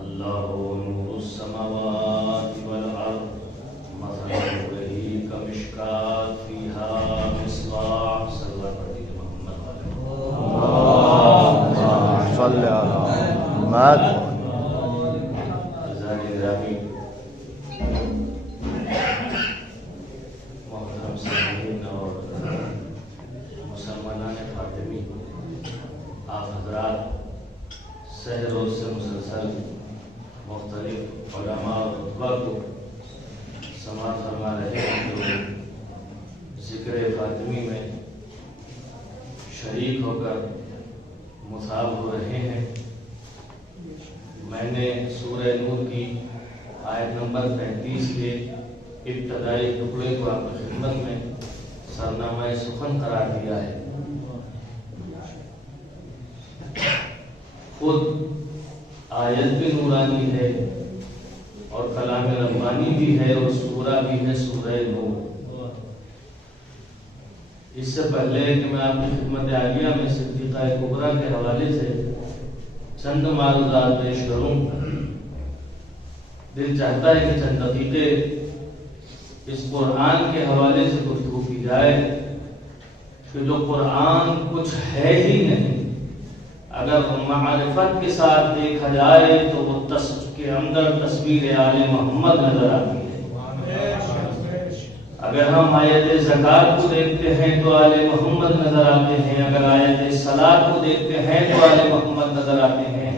اللہ نور السماوات والارض مثل نورہ کمشکاۃ فیہا مصباح صلی اللہ علیہ محمد صلی اللہ محمد گرامی محترم سامعین اور مسلمانان فاطمی، آپ حضرات سہ روز سے مسلسل مختلف علماء اور خطبہ کو سماعت فرما رہے ہیں جو ذکر فاطمی میں شریک ہو کر مصاب ہو رہے ہیں۔ میں نے سورہ نور کی آیت نمبر 35 کے ابتدائی ٹکڑے کو آپ کی خدمت میں سرنامہ سخن قرار دیا ہے۔ خود آیت بھی نورانی ہے اور کلام ربانی بھی ہے اور سورہ بھی ہے سورہ نور۔ اس سے پہلے کہ میں آپ کی خدمت عالیہ میں صدیقہ کبریٰ کے حوالے سے چند معروضات پیش کروں، دل چاہتا ہے کہ چند دقیقے اس قرآن کے حوالے سے گفتگو کی جائے کہ جو قرآن کچھ ہے ہی نہیں، اگر معرفت کے ساتھ دیکھا جائے تو وہ کے اندر تصویر آل محمد نظر آتی ہے۔ اگر ہم آیت زکوٰۃ کو دیکھتے ہیں تو آل محمد نظر آتے ہیں، اگر آیت صلاۃ کو دیکھتے ہیں تو آل محمد نظر آتے ہیں،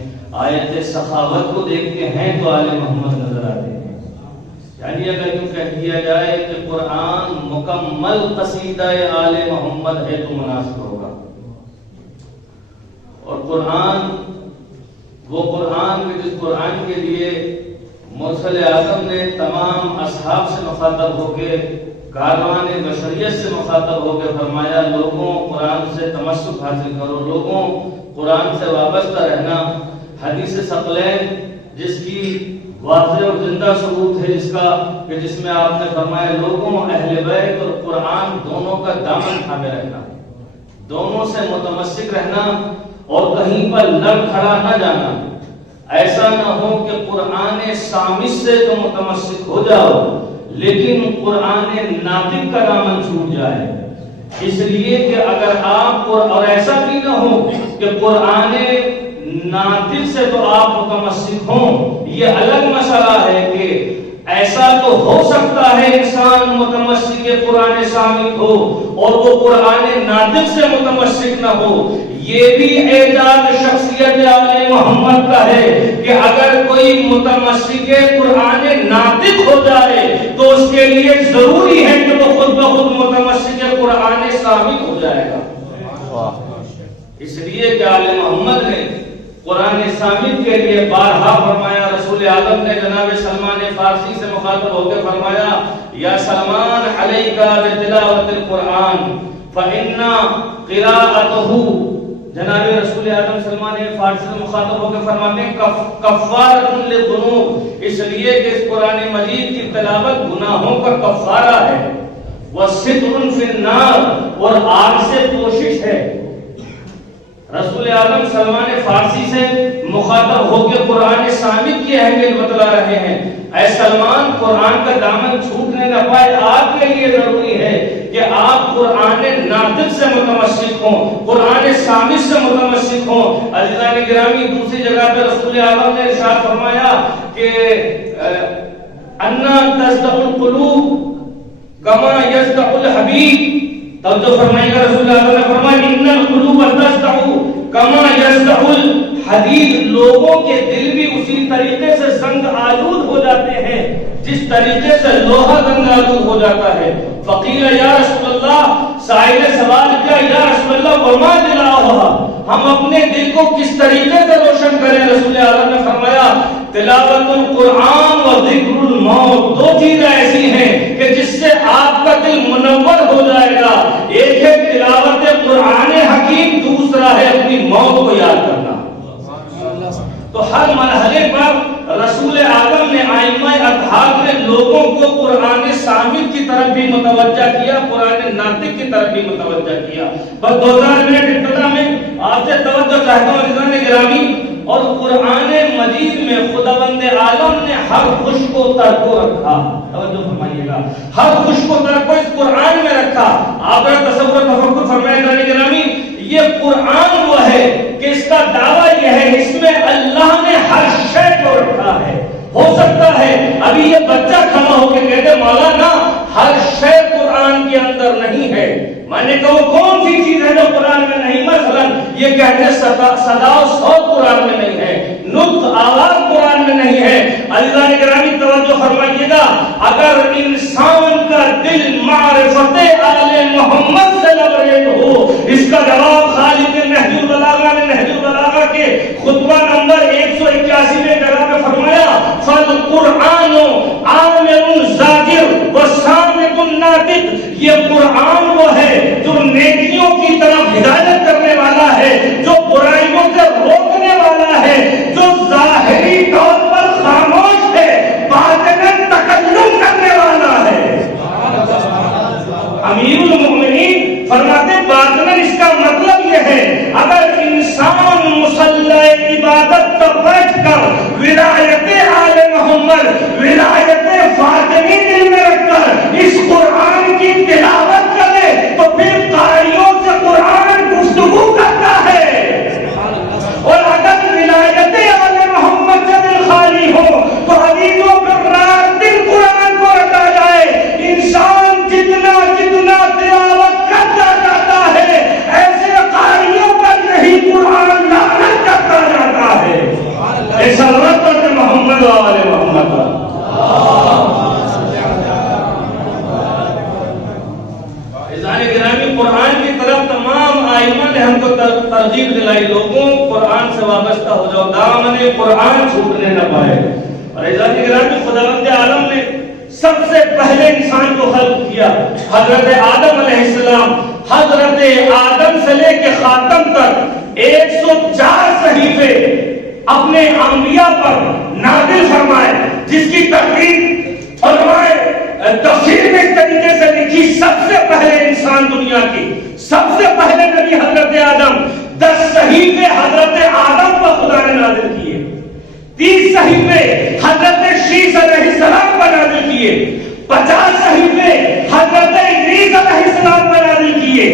آیت سخاوت کو دیکھتے ہیں تو آل محمد نظر آتے ہیں۔ یعنی اگر یوں کہہ دیا جائے کہ قرآن مکمل قصیدہ آل محمد ہے تو مناسب ہوگا۔ اور قرآن وہ قرآن جس قرآن کے لیے مرسل اعظم نے تمام اصحاب سے مخاطب ہو کے، کاروان بشریت سے مخاطب ہو کے فرمایا لوگوں قرآن سے تمسک حاصل کرو، لوگوں قرآن سے وابستہ رہنا۔ حدیث ثقلین جس کی واضح اور زندہ ثبوت ہے جس میں آپ نے فرمایا لوگوں اہل بیت اور قرآن دونوں کا دامن تھامے رہنا، دونوں سے متمسک رہنا اور کہیں پر لڑ کھڑا نہ جانا۔ ایسا نہ ہو کہ قرآن صامت سے تو متمسک ہو جاؤ لیکن قرآن ناطق کا دامن چھوٹ جائے۔ اس لیے کہ اگر آپ اور ایسا بھی نہ ہو کہ قرآن ناطق سے تو آپ متمسک ہوں، یہ الگ مسئلہ ہے کہ ایسا تو ہو سکتا ہے انسان متمسک قرآن صامت ہو اور وہ قرآن ناطق سے متمسک نہ ہو۔ یہ بھی اعجاز شخصیت آل محمد کا ہے کہ اگر کوئی متمسک قرآن ناطق ہو جائے تو اس کے لیے ضروری ہے کہ وہ خود بخود متمسک قرآن صامت ہو جائے گا۔ اس لیے کہ آل محمد نے قرآن صامت کے لیے بارہا فرمایا۔ رسول اعظم نے جناب سلمان فارسی سے مخاطب ہو کے فرمایا یا سلمان علیک بتلاوت القرآن فإن قراءته، جناب رسول اعظم سلمان فارسی سے مخاطب ہو کے فرماتے ہیں کفارۃ للذنوب، اس لیے کہ اس قرآن مجید کی تلاوت گناہوں کا کفارہ ہے، وستر فی النار، اور آگ سے پوشش ہے۔ رسول اعظم سلمان فارسی سے مخاطب ہو کے قرآن صامت کی اہمیت بتلا رہے ہیں۔ اے سلمان، قرآن کا دامن چھوٹنے نہ پائے، آپ کے لیے ضروری ہے کہ آپ قرآن ناطق سے متمسک ہوں، قرآن صامت سے متمسک ہوں۔ عزیزان گرامی، دوسری جگہ پہ رسول اعظم نے ارشاد فرمایا کہ انا تصدق القلوب کما یصدق الحبیب، توجہ فرمائے گا، رسول اللہ نے فرمایا ان القلوب تصدع کما یصدع الحدید، لوگوں کے دل بھی اسی طریقے سے زنگ آلود ہو جاتے ہیں جس طریقے سے لوہا زنگ آلود ہو جاتا ہے۔ فقیل یا رسول اللہ، سائل سوال کیا یا رسول اللہ وما دلاؤہا، ہم اپنے دل کو کس طریقے سے روشن کریں؟ رسول اعظم نے فرمایا تلاوت القرآن و ذکر الموت، دو چیزیں ایسی ہیں کہ جس سے آپ کا دل منور ہو جائے گا، ایک ہے تلاوت قرآن حکیم، دوسرا ہے اپنی موت کو یاد کرنا۔ تو ہر مرحلے پر رسول اعظم نے ائمہ اطہار نے لوگوں کو قرآن صامت کی طرف بھی متوجہ کیا، قرآن ناطق کی طرف بھی متوجہ کیا۔ بس 2000 منٹ ابتدا میں آپ سے توجہ چاہتا ہوں عزیزان گرامی، ہر خوش کو ترک کو رکھا. توجہ فرمائیے گا, ہر خوش کو ترک کو اس قرآن میں رکھا. آپ کا تصور تفکر فرمائے گا گرامی, یہ قرآن وہ ہے کہ اس کا دعویٰ یہ ہے اس میں اللہ نے ہر شے کو رکھا ہے. ہو سکتا ہے ابھی یہ بچہ کھڑا ہو کے کہتے مولانا ہر شے قرآن کے اندر نہیں ہے. میں نے کہا وہ کون سی چیز ہے جو قرآن میں نہیں؟ مثلا یہ کہتے صدا و صوت قرآن میں نہیں ہے, نطق آواز قرآن میں نہیں ہے. عزیزان گرامی توجہ فرمائیے گا, اگر انسان کا دل معرفت آل محمد سے لبریز ہو, اس کا جواب خالق نہج البلاغہ نے نہج البلاغہ کے خطبہ نمبر 181 میں جگہ پہ فرمایا فالقرآن عامر زاجر وصامت ناطق. یہ قرآن وہ ہے جو نیکیوں کی طرف ہدایت کرنے والا ہے, جو برائیوں سے روکنے والا ہے, جو ظاہری طور پر خاموش ہے, باطناً تکلم کرنے والا ہے. امیر المؤمنین فرماتے باطناً اس کا مطلب یہ ہے اگر انسان مصلی عبادت پر بیٹھ کر ولایت آل محمد, ولایت فاطمی دل میں رکھ کر اس قرآن کی تلاوت کرے تو پھر قاریوں سے قرآن گفتگو کرتا ہے. اور اگر ولایت آل محمد سے دل خالی ہو تو حدیثوں پر رات دن قرآن کو رٹا جائے. انسان جتنا جتنا تلاوت کرتا جاتا ہے ایسے قاریوں پر نہیں قرآن لعنت کرتا جاتا ہے. ایسا رحمت محمد و آل محمد. قرآن کی طرف تمام آئمہ نے ہم کو ترغیب دلائی, لوگوں قرآن سے وابستہ ہو جاؤ, دامن قرآن چھوٹنے نہ پائے. اور عزیزان گرامی خداوند عالم نے سب سے پہلے انسان کو خلق کیا حضرت آدم علیہ السلام. حضرت آدم سے لے کے خاتم تک 104 صحیفے اپنے انبیاء پر نازل فرمائے, جس کی تقریر علماء تفسیر میں اس طریقے سے لکھی سب سے پہلے انسان دنیا کی, سب سے پہلے نبی حضرت آدم. 10 صحیفے حضرت آدم پر خدا نے نازل کیے, 30 صحیفے حضرت شیس علیہ السلام پر نازل کیے, 50 صحیفے حضرت ادریس علیہ السلام پر نازل کیے,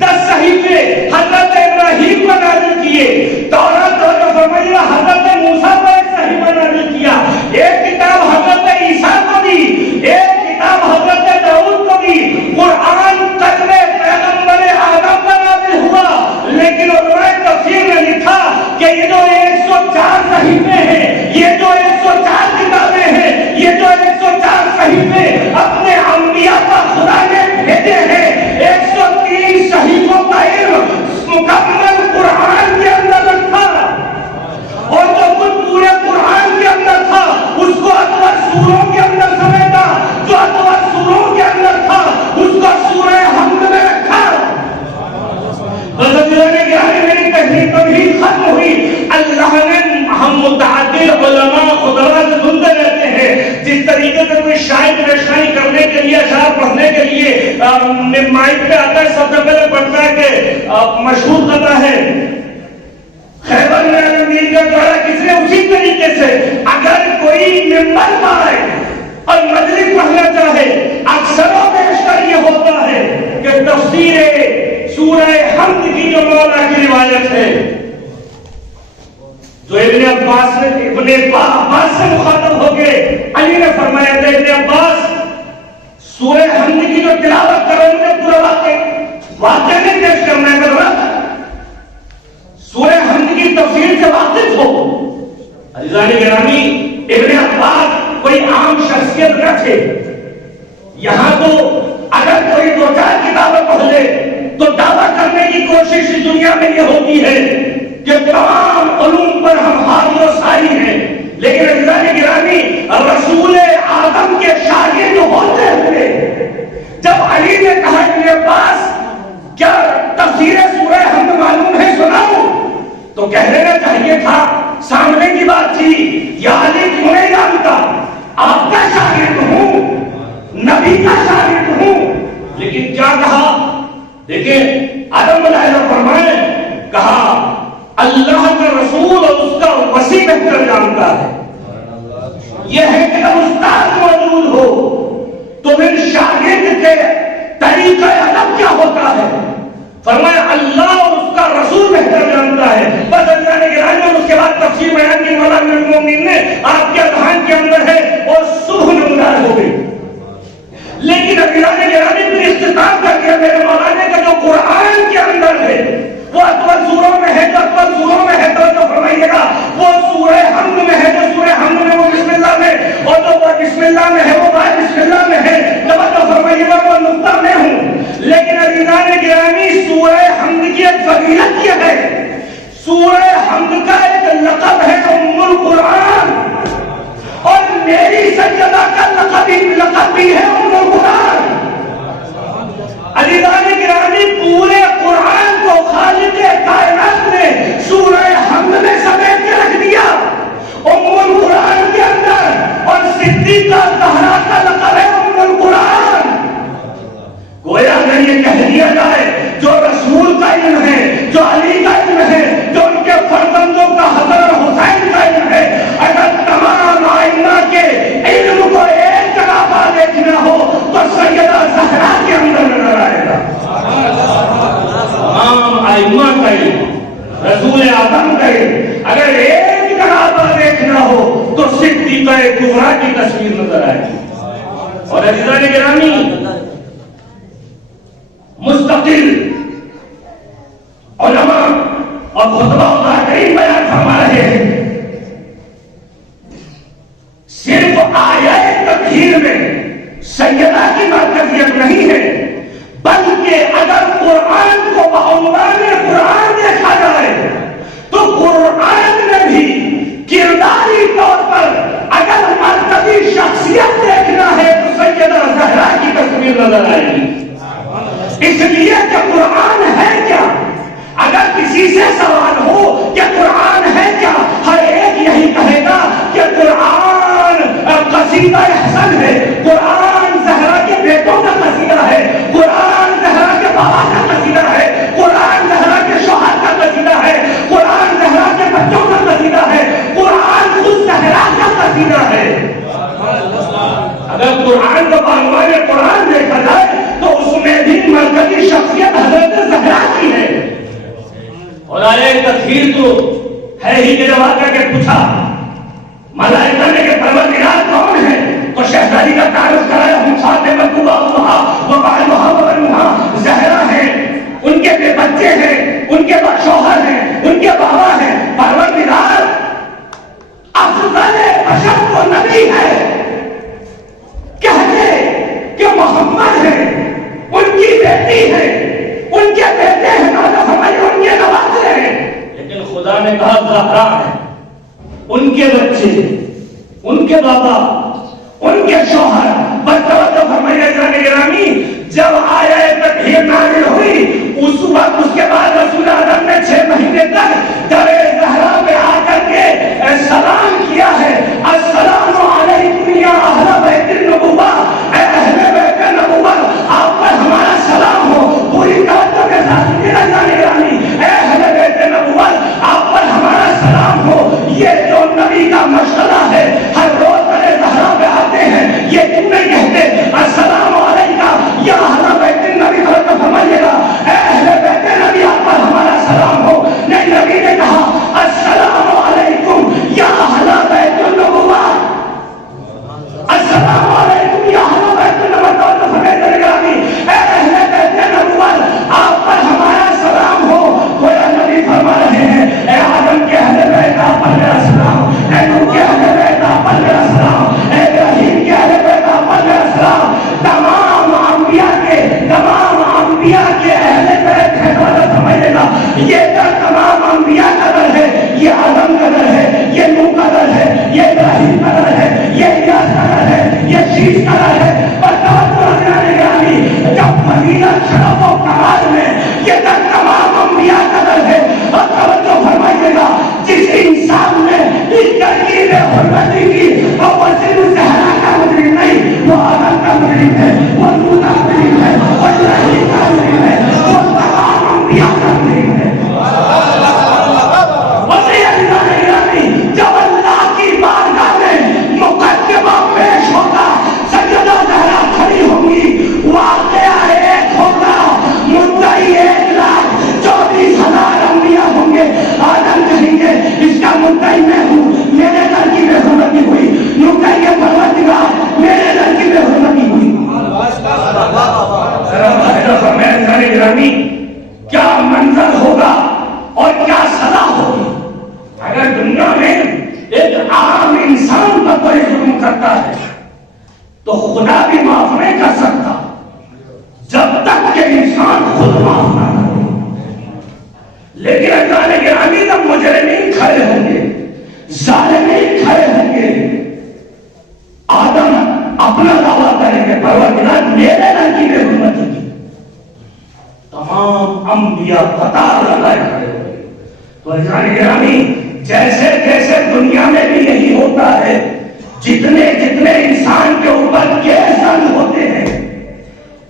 10 صحیفے حضرت ابراہیم پر نازل کیے. تورات اور فرمایا حضرت موسیٰ پر ایک صحیفہ نازل کیا, ایک کتاب حضرت عیسیٰ کو دی, ایک کتاب حضرت داؤد کو دی. قرآن قدر پیغمبر آدم پر نازل ہوا, لیکن علماء تفسیر نے لکھا کہ یہ جو 104 صحیفے ہیں, یہ جو 104 کتابیں ہیں, یہ جو 104 صحیفے اپنے انبیاء پر خدا نے بھیجے ہیں, 103 صحیفوں کا علم مکمل قرآن کے اندر رکھا, اور جو کچھ پورے قرآن کے اندر تھا اس کو اکبر سوروں کے اندر سمیٹا, جو اکبر سوروں کے اندر تھا اس کو سورہ حمد میں رکھا. میری تحریر کبھی ختم ہوئی. اللہ نے ہم متعدد علماء خدا سے سنتے رہتے ہیں جس طریقے سے کوئی شاعر پریشانی کرنے کے لیے اشعار پڑھنے کے لیے مائک پہ آتا ہے, سب سے پہلے پڑھتا ہے کہ مشہور قطعہ ہے خیبر میں امیر کا دوارا کس نے اسی طریقے سے اگر کوئی ممبر پائے اور مجلس پڑھنا چاہے اکثر و بیشتر یہ ہوتا ہے کہ تفسیر سورہ حمد کی جو مولا کی روایت ہے جو ابن عباس سے مخاطب ہو گئے, علی نے فرمایا تھا ابن عباس سورہ حمد کی جو تلاوت کرو مجھے پورا واقعہ نہیں پیش کرنا ہے, سورہ حمد کی تفسیر سے واقف ہو. عزیزان گرامی ابن عباس کوئی عام شخصیت نہ تھے, یہاں تو اگر کوئی 2-4 کتابیں پڑھ لے تو دعویٰ کرنے کی کوشش اس دنیا میں یہ ہوتی ہے کہ تمام علوم پر ہم حاضر و ساری ہیں, لیکن عزیزان گرامی رسول آدم کے شاگرد ہوتے ہوئے جب علی نے کہا ابن عباس کیا تفسیر سورہ حمد معلوم ہے سناؤ, تو کہہ دینا چاہیے تھا سامنے کی بات تھی, یا علی کیوں نہیں جانتا, آپ کا شاگرد ہوں, نبی کا شاگرد ہوں. لیکن کیا کہا دیکھیں آدم علیہ السلام فرمائے, کہا اللہ کا رسول اور اس کا وسیع بہتر جانتا ہے. یہ ہے جب استاد موجود ہو تو پھر شاگرد کے طریقہ ادب کیا ہوتا ہے؟ فرمایا اللہ اور اس کا رسول بہتر جانتا ہے. بس اللہ نے گرامی اور اس کے بعد تفسیر بیان کی مولا امیر المومنین نے آپ کے اذہان کے اندر ہے اور صبح نمودار ہو گئی. لیکن اللہ نے گرامی پھر اختتام کر دیا میرے مولانا کا جو قرآن کے اندر ہے وہ اکبر سوروں میں ہے, جو اکبر سوروں میں ہے تو فرمائیے گا وہ سورہ حمد میں ہے, جو سورہ حمد میں وہ بسم اللہ میں, اور جو وہ بسم اللہ میں ہے وہ بعد بسم اللہ میں ہے. تو فرمائیے گا وہ نقطہ میں ہوں. لیکن عزیزان گرامی سورہ حمد کی ایک فضیلت یہ ہے, سورہ حمد کا ایک لقب ہے ام القرآن, اور میری سیدہ کا لقب بھی ہے ام القرآن. عزیزان گرامی پورے قرآن کو خالق کائنات نے سورہ حمد میں سمیٹ کے رکھ دیا ام القرآن کے اندر, اور صدیقہ زہرا کا لقب ہے ام القرآن. گویا اگر یہ کہہ دیا جائے جو رسول کا علم ہے, جو علی کا علم ہے, جو ان کے فرزندوں کا حسن حسین کا علم ہے, اگر تمام آئمہ کے علم کو ایک جگہ پر دیکھنا ہو تو سیدہ زہرا کے اندر نظر آئے گا. تمام آئمہ کا علم, رسول اعظم کا علم اگر ایک جگہ پر دیکھنا ہو تو صدیقہ کبریٰ کی تصویر نظر آئے گی. اور عزیزان گرامی مستقل علماء اور خطبہ ماہرین بیان فرما رہے ہیں, صرف آیت تطہیر میں سیدہ کی مرکزیت نہیں ہے, بلکہ اگر قرآن کو بعنوان قرآن دیکھا جائے تو قرآن میں بھی کرداری طور پر اگر مرکزی شخصیت دیکھنا ہے تو سیدہ زہرا کی تصویر نظر آئے گی. اس لیے کہ قرآن ہے کیا, اگر کسی سے سوال ہو کہ قرآن ہے کیا, ہر ایک یہی کہے گا کہ قرآن قصیدہ احسن ہے, قرآن زہرا کے بیٹوں کا قصیدہ ہے, قرآن زہرا کے بابا کا قصیدہ ہے, قرآن زہرا کے شوہر کا قصیدہ ہے, قرآن زہرا کے بچوں کا قصیدہ ہے, قرآن خود زہرا کا قصیدہ ہے. اگر قرآن کو بعنوان قرآن دیکھا جائے تو اس میں بھی مرکزی شخصیت حضرت زہرا کی ہے. اور آیت تطہیر تو ہے ہی کہ جب آ کر کے پوچھا ملائکہ نے کہ پروردگار کون ہے تو شہزادی کا تعارف کرایا, ہم ساتھ محبوبہ اللہ و بعد محبت زہرا ہیں, ان کے بے بچے ہیں, ان کے شوہر ہیں, ان کے بابا ہیں. پروردگار افضل بشر کو نبی ہے کہتے کہ محمد ہے, ان کی بیٹی ہے, ان کے بیٹے ہیں, ان کے نوازے ہیں, لیکن خدا نے کہا زہرا ہے, ان کے بچے, ان کے بابا, ان کے شوہر. بس توجہ فرمائیے جانے گرامی, جب آیت تطہیر نازل ہوئی اس وقت اس کے بعد رسول اعظم نے 6 مہینے تک در زہرا پہ آ کر کے سلام کیا ہے, السلام علیکم یا اہل بیت النبوہ, اے اہل بیت النبوہ آپ پر ہمارا سلام ہو. پوری توجہ کے ساتھ میرا جانے گرامی, اے اہل بیت النبوہ آپ پر ہمارا سلام ہو. یہ جو نبی کا مشغلہ ہے, ہر روز در زہرا پہ آتے ہیں, یہ کیوں نہیں کہتے السلام علیکم یا اہل بیت النبی, تو فرمائیے گا اے اہل بیت النبی آپ پر ہمارا سلام ہو. نہیں, نبی نے کہا السلام علیکم یا اہل بیت النبوہ, السلام علیکم یا اہل بیت النبوہ, تو فرمائیے گا اے اہل بیت النبوہ آپ پر ہمارا سلام ہو. گویا نبی فرما رہے ہیں اے آدم کے اہل بیت آپ پر میرا سلام, اے نوح کے اہل بیت آپ پر میرا سلام, اے ابراہیم کے اہل بیت آپ پر میرا سلام. تمام انبیاء کے اہل بیت ہے. سمجھے گا یہ در تمام انبیاء کا در ہے, یہ آدم کا در ہے, یہ نوح کا در ہے, یہ ابراہیم کا در ہے, یہ الیاس کا در ہے, یہ شیش کا در ہے. پر توجہ رکھنا گرامی, جب فضیلت شرف و کمال میں یہ در تمام انبیاء کا در ہے. اور توجہ فرمائیے گا جس انسان نے اس ترکیب حرمتی کی وہ صرف زہرا کا مجرم نہیں, وہ آدم کا مجرم ہے, وہ نوح کا مجرم ہے, وہ ابراہیم کا مجرم ہے, وہ تمام انبیاء کا مجرم ہے. جب اللہ کی بارگاہ میں مقدمہ میں ایک عام انسان پر کوئی ظلم کرتا ہے تو خدا بھی معاف نہیں کر سکتا جب تک کہ انسان خود معاف نہ کرے. لیکن اللہ کے گرامی جب مجرمین کھڑے ہوں گے, ظالمین کھڑے ہوں گے, آدم اپنا دعویٰ کریں گے پروردگار میرے لڑکی میں حرمت کی, تمام انبیاء قطار لگائے کھڑے ہوں گے. تو اللہ گرامی جیسے جیسے دنیا میں بھی یہی ہوتا ہے, جتنے جتنے انسان کے اوپر کیس درج ہوتے ہیں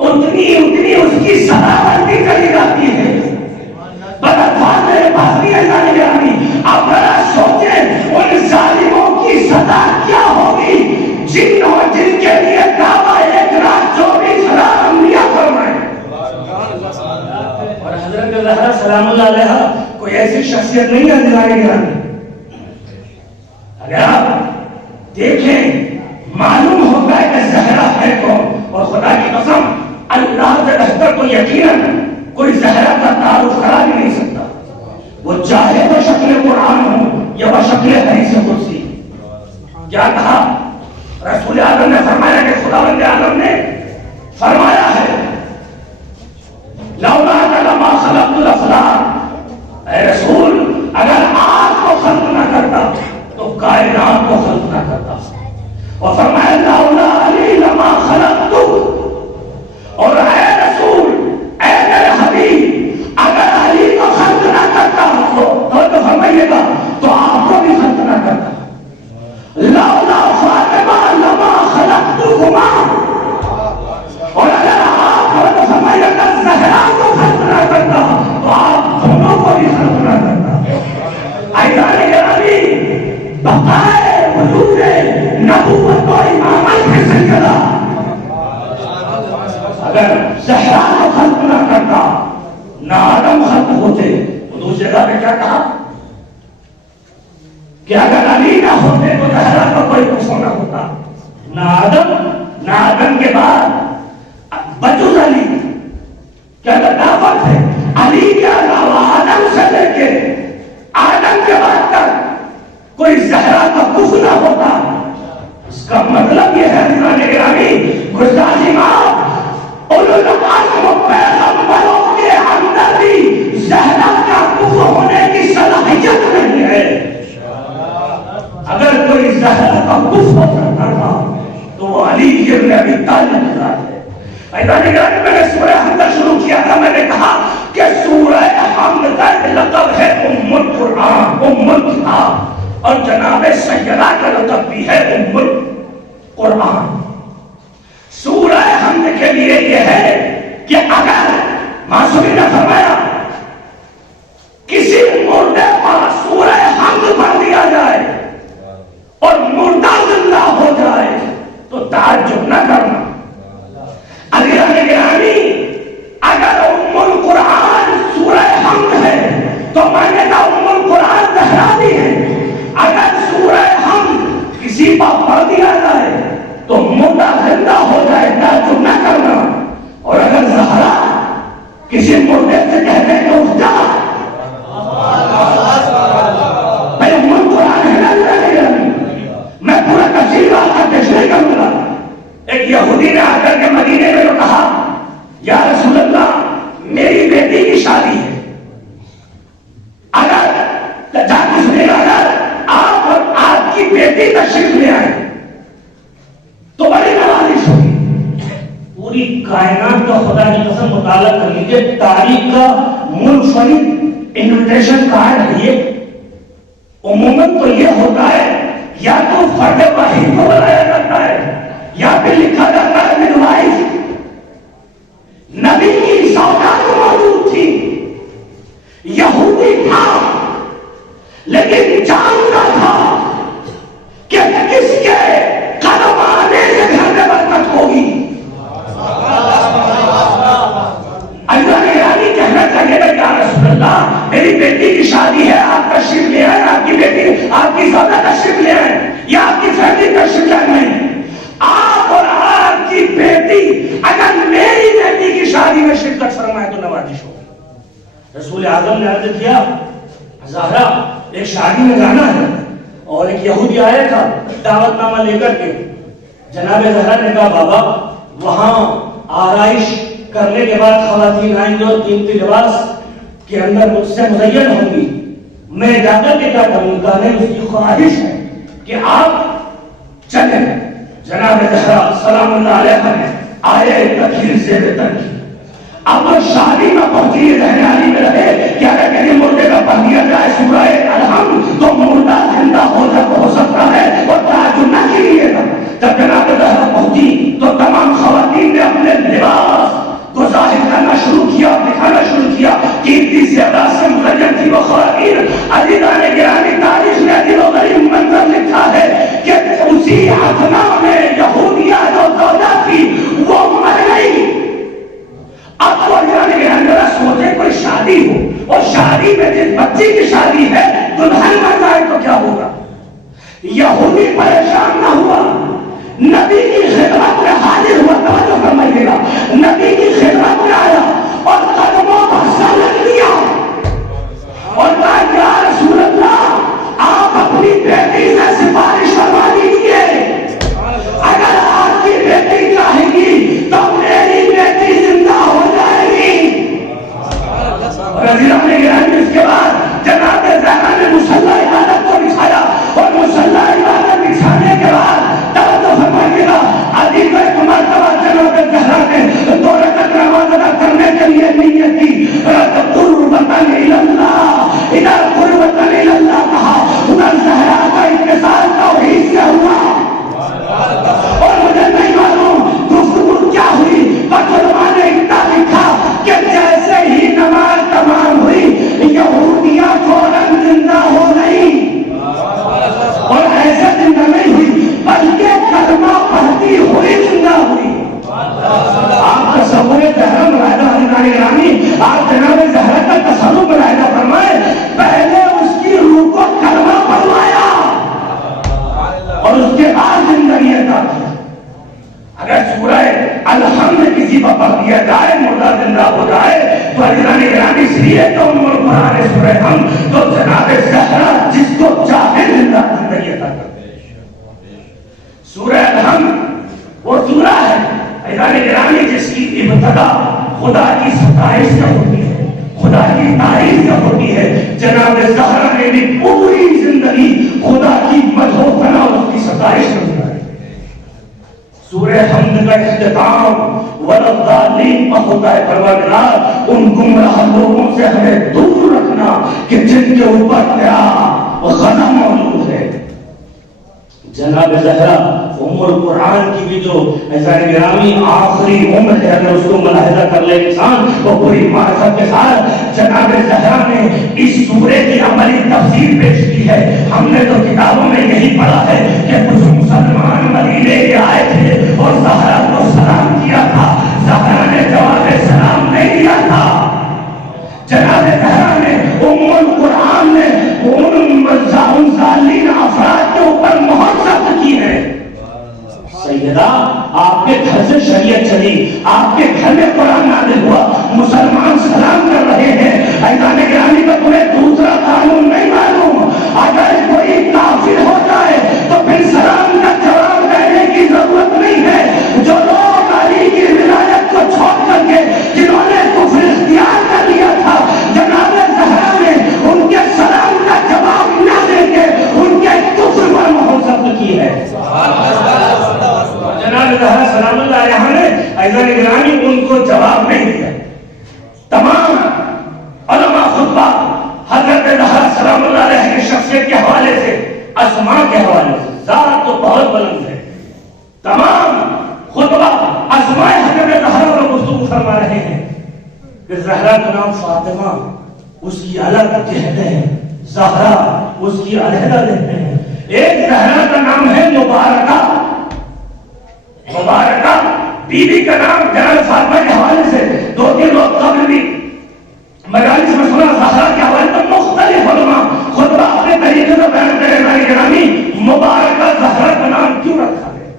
اتنی اتنی اس کی سزا بڑھتی چلی جاتی ہے. بدفعل میرے پاس نہیں ہے اللہ گرامی, آپ ذرا سوچیں ان ظالموں کی سزا کیا ہوگی جن کے لیے کعبہ ایک رات 24,000 انبیاء فرمائے. اور حضرت زہرا سلام اللہ علیہا کوئی ایسی شخصیت نہیں ہے دلانے گرامی. اگر آپ دیکھیں معلوم ہوتا ہے کہ زہرا ہے کون, اور خدا کی قسم اللہ سے بہتر کو یقیناً کوئی زہرا کا تعارف کرا بھی نہیں سکتا, وہ چاہے تو شکل قرآن ہو یا وہ شکل حدیث قدسی. کیا کہا رسول اعظم نے فرمایا کہ خداوند عالم نے فرمایا ہے لولا لما خلقت الافلاک, اے رسول اگر آپ کو خلق نہ کرتا تو کائنات کو خلق نہ کرتا. اور فرمایا لولا علی لما خلقت, اور اے رسول اے میرے حبیب اگر علی کو خلق نہ کرتا تو فرمائیے گا تو آپ کو بھی خلق نہ کرتا. لولا فاطمہ لما خلقتکما, اور اگر آپ کو فرمائیے گا زہرا کو خلق نہ کرتا تو آپ دونوں کو بھی خلق نہ کرتا. ایضاً گرامی بقائے وجود نبوت و امامت کے سیدہ اگر زہرا کو خلق نہ کرتا نہ آدم خلق ہوتے. وہ دوسری جگہ پہ کیا کہا کہ اگر علی نہ ہوتے تو زہرا کا کوئی قصہ نہ ہوتا, نہ آدم کے بعد بجوز علی کیا دعوت ہے علی کے علاوہ آدم سے لے کے آدم کے بعد تک کوئی زہرا کا کفر نہ ہوتا. اس کا مطلب یہ ہے گستاخی معاف پیغمبروں کے اندر بھی زہرا کا کفر ہونے کی صلاحیت نہیں ہے. اگر کوئی زہرا کا کفر کرتا تھا تو وہ علی ابن ابی طالب کے ساتھ ہے. میں نے سورہ حمد شروع کیا تھا, میں نے کہا کہ سورہ حمد کا لقب ہے ام القرآن, ام الکتاب, اور جناب سیدہ کا لقب بھی ہے ام القرآن. سورہ حمد کے لیے یہ ہے کہ اگر معصومی نے فرمایا کسی مردے پر سورہ حمد پڑھ دیا جائے اور مردہ زندہ ہو جائے تو تعجب نہ کرنا. علی گرامی اگر ام القرآن سورہ حمد ہے تو میں نے کہا ام القرآن زہرا بھی ہے. اگر سورہ حمد کسی پر پڑھ دیا جائے تو مردہ زندہ ہو جائے تعجب نہ کرنا. اور اگر زہرا کسی مردے سے کہتے ہیں کہ اٹھ جا, میں ام القرآن ہے, میں پورا تفصیل والا پیش نہیں کروں گا. ایک یہودی نے آ کر کے مدینے میں کہا یا رسول اللہ میری بیٹی کی شادی ہے, اگر آپ اور آپ کی بیٹی تشریف لے آئے تو بڑی نوازش ہوگی. پوری کائنات کا خدا کی قسم مطالعہ کر لیجیے, تاریخ کا منفرد انویٹیشن کارڈ ہے یہ. عموماً تو یہ ہوتا ہے یا تو فرد وحید کو بلایا جاتا ہے یا پھر لکھا جاتا ہے مڈوائف. نبی کی سوگات موجود تھی, یہودی تھا لیکن جانتا تھا کہ کس کے قدم آنے سے گھر میں برکت ہوگی. اللہ نے یعنی کہنا چاہیے کہ یا رسول اللہ میری بیٹی کی شادی ہے, آپ تشریف لے آئے, آپ کی بیٹی آپ کی زوجہ تشریف لے آئے یا آپ کی فیملی تشریف لے آئے. آپ اور آپ کی بیٹی اگر میری بیٹی کی شادی میں شرکت فرمائے تو نوازش ہوگی. رسول اعظم نے عرض کیا زہرا ایک شادی میں جانا ہے, ایک یہودی آیا تھا دعوت نامہ لے کر کے. جناب زہرا نے کہا بابا وہاں آرائش کرنے کے بعد خواتین آئیں گے اور قیمتی لباس کے اندر مجھ سے مزین ہوں گی, میں جا کر کے کیا کروں گا؟ اس کی خواہش ہے کہ آپ چلیں. جناب زہرا سلام اللہ علیہ نے آئے تکھیر سے بتن کی. اب شادی میں پہنچی رہنیالی میں رہے کہ اگر کہیں مردے کا پڑھ دیا جائے سورہ الحم تو مردہ زندہ ہو سکتا ہے اور تعجب نہ کیجیے گا. جب جناب زہرا پہنچی تو تمام خواتین نے اپنے لباس کو ظاہر کرنا شروع کیا, دکھانا شروع کیا. قیمتی زیورات سے مزین تھی وہ خواتین. عزیزان گرامی تاریخ میں عجیب و غریب منظر لکھا ہے کہ اسی ادنا میں یہودیہ جو زوجہ تھی وہ مر گئی. اب تو ذرا سوچے کوئی شادی ہو اور شادی میں جس بچی کی شادی ہے دلہن مر جائے تو کیا ہوگا؟ یہودی پریشان نہ ہوا, نبی کی خدمت میں حاضر ہوا. توجہ فرمائیے گا, نبی کی خدمت میں آیا اور قدموں پر سر رکھ دیا اور کہا یا رسول اللہ آپ اپنی بیٹی سے سفارش کروا دیجیے, اگر آپ کی بیٹی چاہے گی تو میری بیٹی زندہ ہو جائے گی. اور اس کے بعد جناب زہرا نے مصلی عبادت کو بچھایا اور مصلی عبادت بچھانے کے بعد توجہ فرمائیے گا عزیز ایک مرتبہ جناب زہرا نے 2 رکعت نماز ادا کرنے کے لیے نیت کی. قربتاً الی اللہ, ادھر قربتاً الی اللہ کہا, ادھر زہرا کا اتصال توحید سے ہوا. اور مجھے نہیں معلوم گفتگو کیا ہوئی, بس علماء نے اتنا لکھا کہ جیسے ہی نماز تمام ہوئی یہودیاں فوراً زندہ ہو گئی. اور ایسے زندہ نہیں ہوئی بلکہ کلمہ پڑھتی ہوئی زندہ ہوئی. آپ تصور زہرا ملاحظہ حضرات گرامی, آپ جناب زہرا کا تصور ملاحظہ فرمائے, پہلے اس کی روح کو کلمہ پڑھوایا اور اس کے بعد زندگی عطا کی. اگر سورہ الحمد کسی پر پڑھ دیا جائے مردہ زندہ ہو جائے تو حضرات گرامی اس لیے تو قرآن سورہ ہم تو جناب زہرا جس کو چاہے زندگی عطا کرتے ہیں. سورہ الحمد وہ سورہ ہے حضرات گرامی جس کی ابتدا خدا کی ستائش سے ہوتی ہے, خدا کی تعریف سے ہوتی ہے. جناب زہرا نے بھی پوری زندگی خدا کی مدح و ثنا اور اس کی ستائش میں گزاری. سورہ حمد کا اختتام والضالین پر ہوتا ہے, پروردگار ان گمراہ لوگوں سے ہمیں دور رکھنا کہ جن کے اوپر تیرا غضب موجود ہے. جناب زہرا ام القرآن کی بھی جو ایسا گرامی آخری عمر ہے, اگر اس کو ملاحظہ کر لے انسان وہ پوری معرفت کے ساتھ جناب زہرا نے اس سورے کی عملی تفسیر پیش کی ہے. ہم نے تو کتابوں میں یہی پڑھا ہے کہ کچھ مسلمان مدینے کے آئے تھے اور زہرا کو سلام کیا تھا, زہرا نے جواب سلام نہیں دیا تھا. جناب زہرا نے ام القرآن نے ان ظالمین افراد کے اوپر مہر ثبت کی ہے. سیدہ آپ کے گھر سے شریعت چلی, آپ کے گھر میں قرآن نازل ہوا, مسلمان سلام کر رہے ہیں. ایسا نگرانی کا تمہیں دوسرا قانون نہیں معلوم. اگر کوئی کافر ہو جائے تو پھر سلام کا جواب دینے کی ضرورت نہیں ہے. جو لوگ علی کی ولایت کو چھوڑ کر کے جنہوں نے کفر اختیار کر لیا تھا, جناب زہرا نے ان کے سلام کا جواب نہ دے کے ان کے کفر پر مہر ثبت کی ہے. جناب زہرا سلام اللہ علیہ نے ایسا نگرانی ان کو جواب نہیں دیا. تمام علماء خطبہ حضرت زہرا سلام اللہ علیہ کی شخصیت کے حوالے سے, اسماء کے حوالے سے, ذات تو بہت بلند ہے, تمام خطبہ اسماء حضرت زہرا پر گفتگو فرما رہے ہیں کہ زہرا کا نام فاطمہ اس کی الگ کہتے ہیں, زہرا اس کی علیحدہ کہتے ہیں. ایک زہرا کا نام ہے مبارکہ, مبارکہ بی بی کا نام جناب فاطمہ کے حوالے سے 2-3 لوگ قبل بھی مجالس میں سنا. زہرا کے حوالے سے مختلف علماء خطبہ اپنے طریقے سے بیان کرے ہیں. گرامی مبارکہ زہرا کا نام کیوں رکھا ہے؟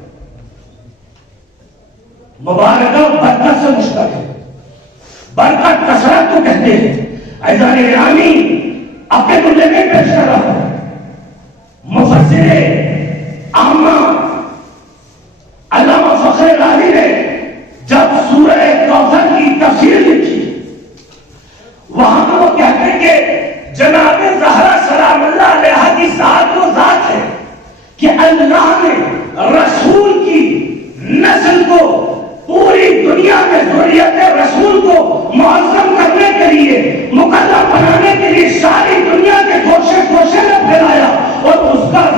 مبارکہ برکت سے مشتق ہے, برکت کثرت کو کہتے ہیں. ایسا گرامی اپنے مجھے نہیں پیش کر رہا ہے. مفسر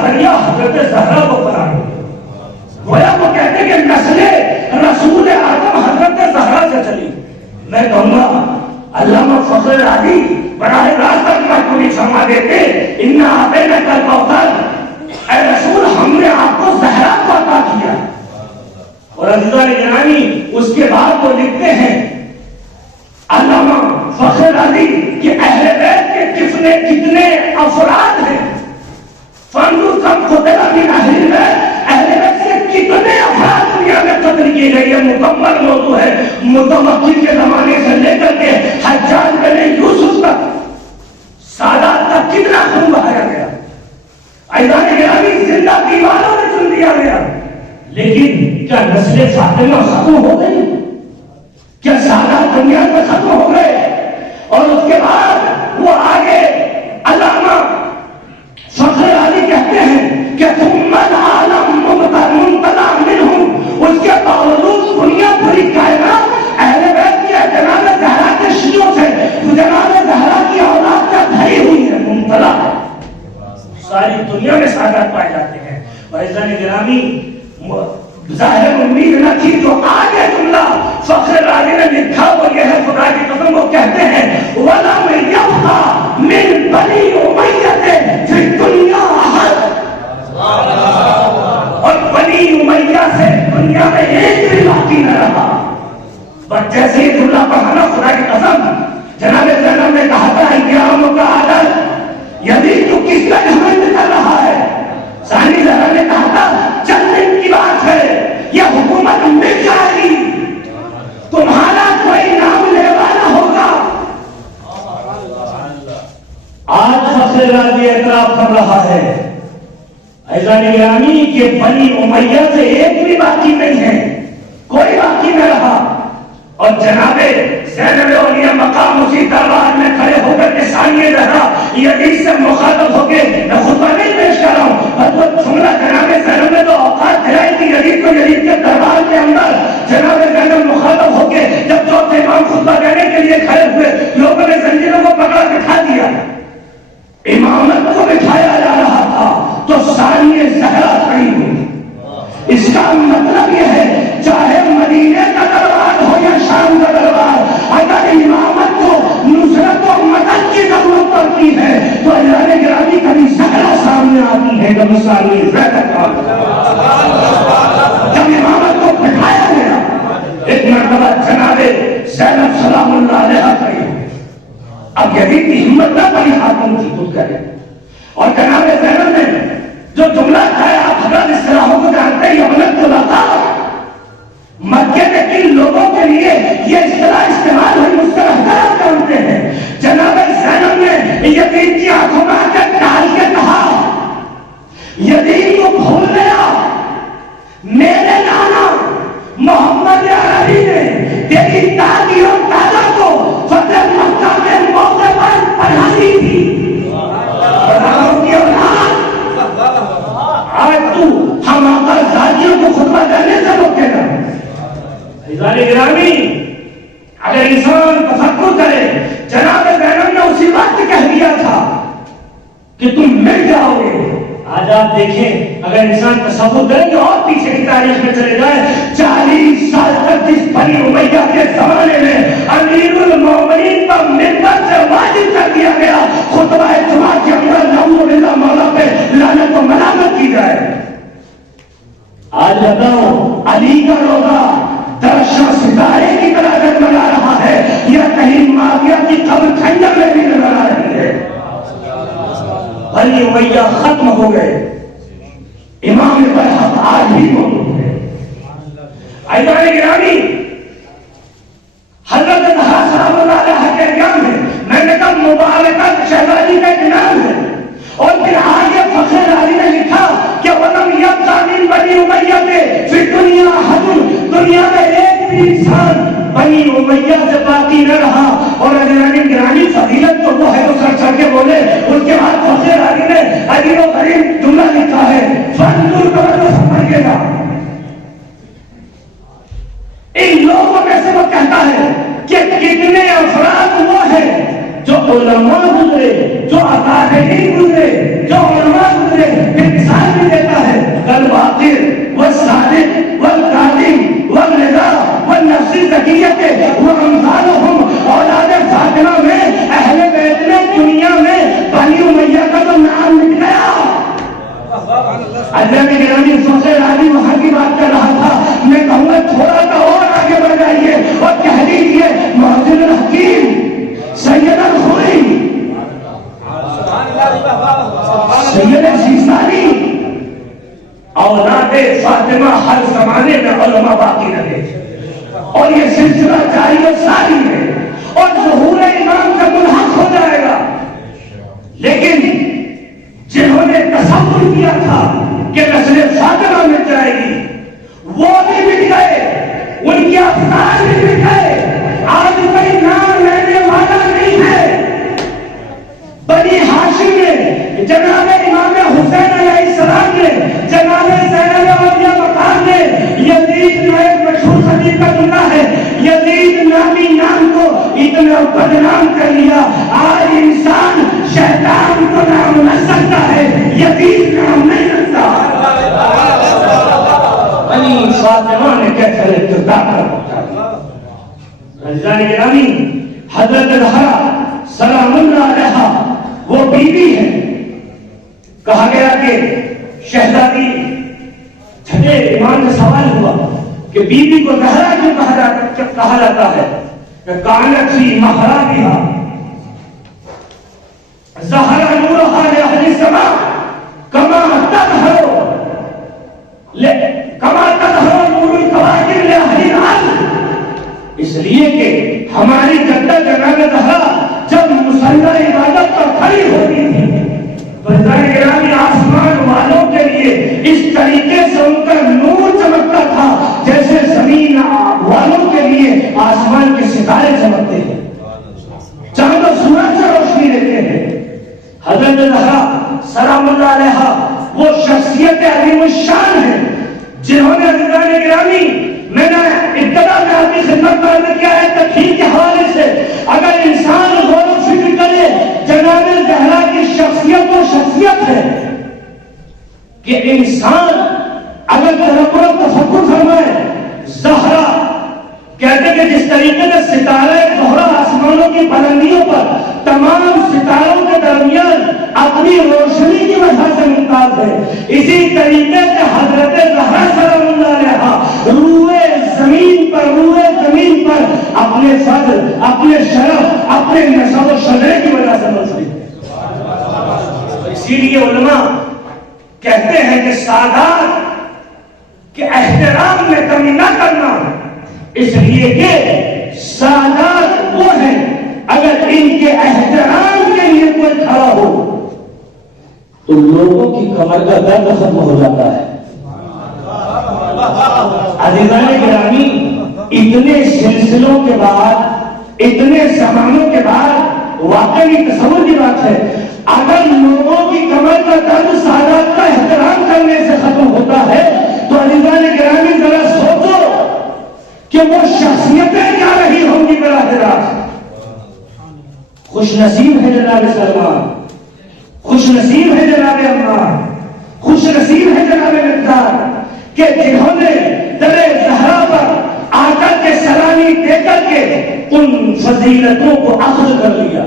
ذریعہ حضرت زہرا کو قرار دیا۔ گویا وہ کہتے کہ نسل رسول اعظم حضرت زہرا سے چلی۔ میں کہوں گا علامہ فخر رازی براہ راست ترجمہ فرما دیتے اِنَّا أَعْطَيْنَاكَ الْكَوْثَرَ، اے رسول ہم نے آپ کو زہرا کو عطا کیا۔ اور عزیزان گرامی اس کے بعد وہ لکھتے ہیں علامہ فخر رازی کہ اہل بیت کے کتنے افراد ہیں، فانظر کم قتل من اہل بیت، اہل بیت سے کتنے افراد دنیا میں قتل کیے گئے۔ یہ مکمل موضوع ہے، متوکل کے زمانے سے لے کر کے حجاج بن یوسف تک، سادات تک کتنا خون بہایا گیا۔ عزیزان گرامی زندہ دیواروں میں چن دیا گیا، لیکن کیا نسل فاطمہ ختم ہو گئی؟ کیا سادات دنیا میں ختم ہو گئے؟ اور اس کے بعد وہ آگے علامہ فخر رازی کہتے ہیں کہ ثم العالم منطلع منہم، اس کے باوجود دنیا پوری کائنات اہل بیت کی جناب زہرا کے شیعوں سے جناب زہرا کی اولاد کا بھری ہوئی ہے، ممتلئ ساری دنیا میں سادات پائے جاتے ہیں۔ اور عزیزان گرامی ظاہر امید نہ تھی، جو آگے جملہ فخر رازی نے لکھا وہ یہ ہے، خدا کی قسم وہ کہتے ہیں وَلَمْ يَبْقَ مِنْ بَنِي أُمَيَّةٍ فِي الدُّنْيَا أَحَدٌ، اور بنی امیہ سے دنیا میں ایک بھی باقی نہ رہا۔ بس جیسے ہی جملہ پڑھانا خدا کی قسم جناب زینب نے کہا تھا ایام کا عدد یزید تو کس کا جہاں نکل رہا ہے، ثانی زہرا نے کہا تھا چند دن کی بات ہے، یہ حکومت مل جائے گی، تمہارا کوئی نام لے والا ہوگا۔ آج فخر رازی اعتراف کر رہا ہے عزیزان گرامی کہ بنی امیہ سے ایک بھی باقی نہیں ہے، کوئی باقی نہ رہا۔ اور جناب زین الاولیاء مقام اسی دربار میں کھڑے ہو کر کے ثانی زہرا یزید سے مخاطب ہو کے میں خطبہ نہیں پیش کر رہا ہوں، بس وہ جملہ جناب زینب نے تو اوقات دلائی تھی یزید کو، یزید کے دربار کے اندر جناب زینب مخاطب ہو کے جب چوتھے امام خطبہ دینے کے لیے کھڑے ہوئے، لوگوں نے زنجیروں کو پکڑا دکھا دیا، امامت کو بٹھایا جا رہا تھا تو ثانی زہرا کھڑی ہوئی۔ اس کا مطلب یہ ہے چاہے مدینے کا دربار ہو یا شام کا دربار، اگر امامت کو نصرت و مدد کی ضرورت پڑتی ہے تو اللہ گرامی کبھی زہرا سامنے آتی ہے، جب ثانی زہرا جب امامت کو بٹھایا گیا، ایک مرتبہ جناب زینب سلام اللہ علیہ کھڑی ہوئی۔ اب یزید کی ہمت نہ پڑی حاکم کی خود کرے، اور جناب زینب نے جو جملہ کھایا، آپ حضرت اصطلاحوں کو جانتے ہیں، یمنت کو لاتا مکے کے کن لوگوں کے لیے یہ اصطلاح استعمال ہوئی مسترحدہ جانتے ہیں۔ جناب زینب نے یزید کی آنکھوں میں آ کر ڈال کے کہا یزید کو بھول گیا، میرے نانا محمد عربی نے تیری دادی اور دادا کو فتح مکہ کے موقع پر پڑھا دی تھی، آج تو ہم آقا زادیوں کو خطبہ دینے سے روکے گا۔ عزیزان گرامی اگر انسان تفکر کرے، جناب زینب نے اسی وقت کہہ دیا تھا کہ تم مل جاؤ گے۔ آج آپ دیکھیں اگر انسان تصور کریں گے اور پیچھے کی تاریخ میں چلے جائیں، 40 سال تک جس بنی امیہ کے زمانے میں امیر المومنین پر منبر سے واجب کر دیا گیا خطبہ جمعہ کے اندر نعوذ باللہ مولا پہ لعنت و ملامت کی جائے، آج بتاؤ علی کا روزہ درشا ستارے کی طرح جگمگا رہا ہے یا کہیں معاویہ کی قبر کھنڈر میں بھی نظر آ رہی ہے؟ بنی امیہ ختم ہو گئے، امام برحق آج بھی موجود ہے۔ عزیزان گرامی حضرت زہرا سلام اللہ علیہ کے ایام ہے، میں نے کہا مبارکت شہزادی کا ایک نام ہے، اور پھر آگے فخر رازی نے لکھا کہ وَلَمْ يَبْقَ مِنْ بَنِي أُمَيَّةٍ فِي الدُّنْيَا أَحَدٌ، دنیا میں ایک بھی انسان بنی امیہ سے باقی نہ رہا۔ اور عزیزان گرامی فضیلت تو وہ ہے تو سر سر کے بولے، اس کے بعد فخر رازی نے عجیب و غریب جملہ لکھا ہے، فَانْظُرْ توجہ فرمائیے گا، ان لوگوں میں سے وہ کہتا ہے کہ کتنے افراد وہ ہیں جو علماء گزرے، جو اکابرین گزرے، جو علماء گزرے، اللہ نے گرامی فخر علی وہاں کی بات کر رہا تھا، میں کہوں گا تھوڑا سا اور آگے بڑھ جائیے اور کہہ دیجیے محسن الحکیم سید الخوئی سید سیستانی اولاد فاطمہ ہر زمانے میں علماء باقی رہے اور یہ سلسلہ جاری و ساری ہے اور ظہور امام کا ملحق ہو جائے گا. لیکن جنہوں نے تصور کیا تھا کہ نسل فاطمہ میں جائے گی وہ بھی مٹ گئے، ان کے افکار بھی مٹ گئے. آج کوئی نام لینے والا نہیں ہے. بنی ہاشم نے جناب امام حسین علیہ السلام نے جناب زین الاولیاء مقام نے یزید جو ایک مشہور خطیب کا جملہ ہے، یزید نامی نام کو اتنا بدنام کر لیا. آج انسان شیطان کو نام نہ سکتا ہے، یزید نام نہیں رکھتا. بنی فاطمہ نے کیسے ارتقا کر رضوان گرامی حضرت زہرا سلام اللہ علیہا وہ بیوی ہے. کہا گیا کہ شہزادی چھٹے امام سے سوال ہوا کہ بیوی کو زہرا کیوں کہا جاتا ہے؟ کہ کانت فی محرابہا زہرا نورہا لأہل السماء کما تظہر نور الکواکب لأہل الارض. اس لیے کہ ہماری جدہ جناب زہرا جب مصلی عبادت پر کھڑی ہوتی تھی تو گرامی آسمان والوں کے لیے اس طریقے سے ان کا نور چمکتا تھا جیسے زمین والوں کے لیے آسمان کے ستارے چمکتے ہیں، چاند و سورج سے روشنی دیتے ہیں. حضرت زہرا سلام اللہ علیہا وہ شخصیت عظیم الشان ہے جنہوں نے رضوان گرامی میں نے ابتدا میں آپ کی خدمت میں عرض کیا ہے تدخین کے حوالے سے اگر انسان غور و فکر کرے جناب زہرا کی شخصیت وہ شخصیت ہے کہ انسان اگر تفکر فرمائے زہرا کہتے کہ جس طریقے سے ستارہ زہرا آسمانوں کی بلندیوں پر تمام ستاروں کے درمیان اپنی روشنی کی وجہ سے ممتاز ہے، اسی طریقے سے حضرت زہرا سلام اللہ علیہا روئے زمین پر اپنے فضل، اپنے شرف، اپنے نسب و شجرے کی وجہ سے منفرد ہے. اسی لیے علماء کہتے ہیں کہ سادات کے احترام میں کمی نہ کرنا، اس لیے کہ سادات وہ ہیں اگر ان کے احترام کے لیے کوئی کھڑا ہو تو لوگوں کی کمر کا درد ختم ہو جاتا ہے. عزیزان گرامی اتنے سلسلوں کے بعد، اتنے زمانوں کے بعد واقعی تصور کی بات ہے اگر لوگوں کی کمر کا درد سادات کا احترام کرنے سے ختم ہوتا ہے تو عزیزان گرامی ذرا سوچو کہ وہ شخصیتیں کیا رہی ہوں گی براہ راست. خوش نصیب ہے جناب سلمان، خوش نصیب ہے جناب عمار، خوش نصیب ہے جناب مقدار کہ جنہوں نے در زہرا پر آ کر کے سلامی دے کر کے ان فضیلتوں کو اخذ کر لیا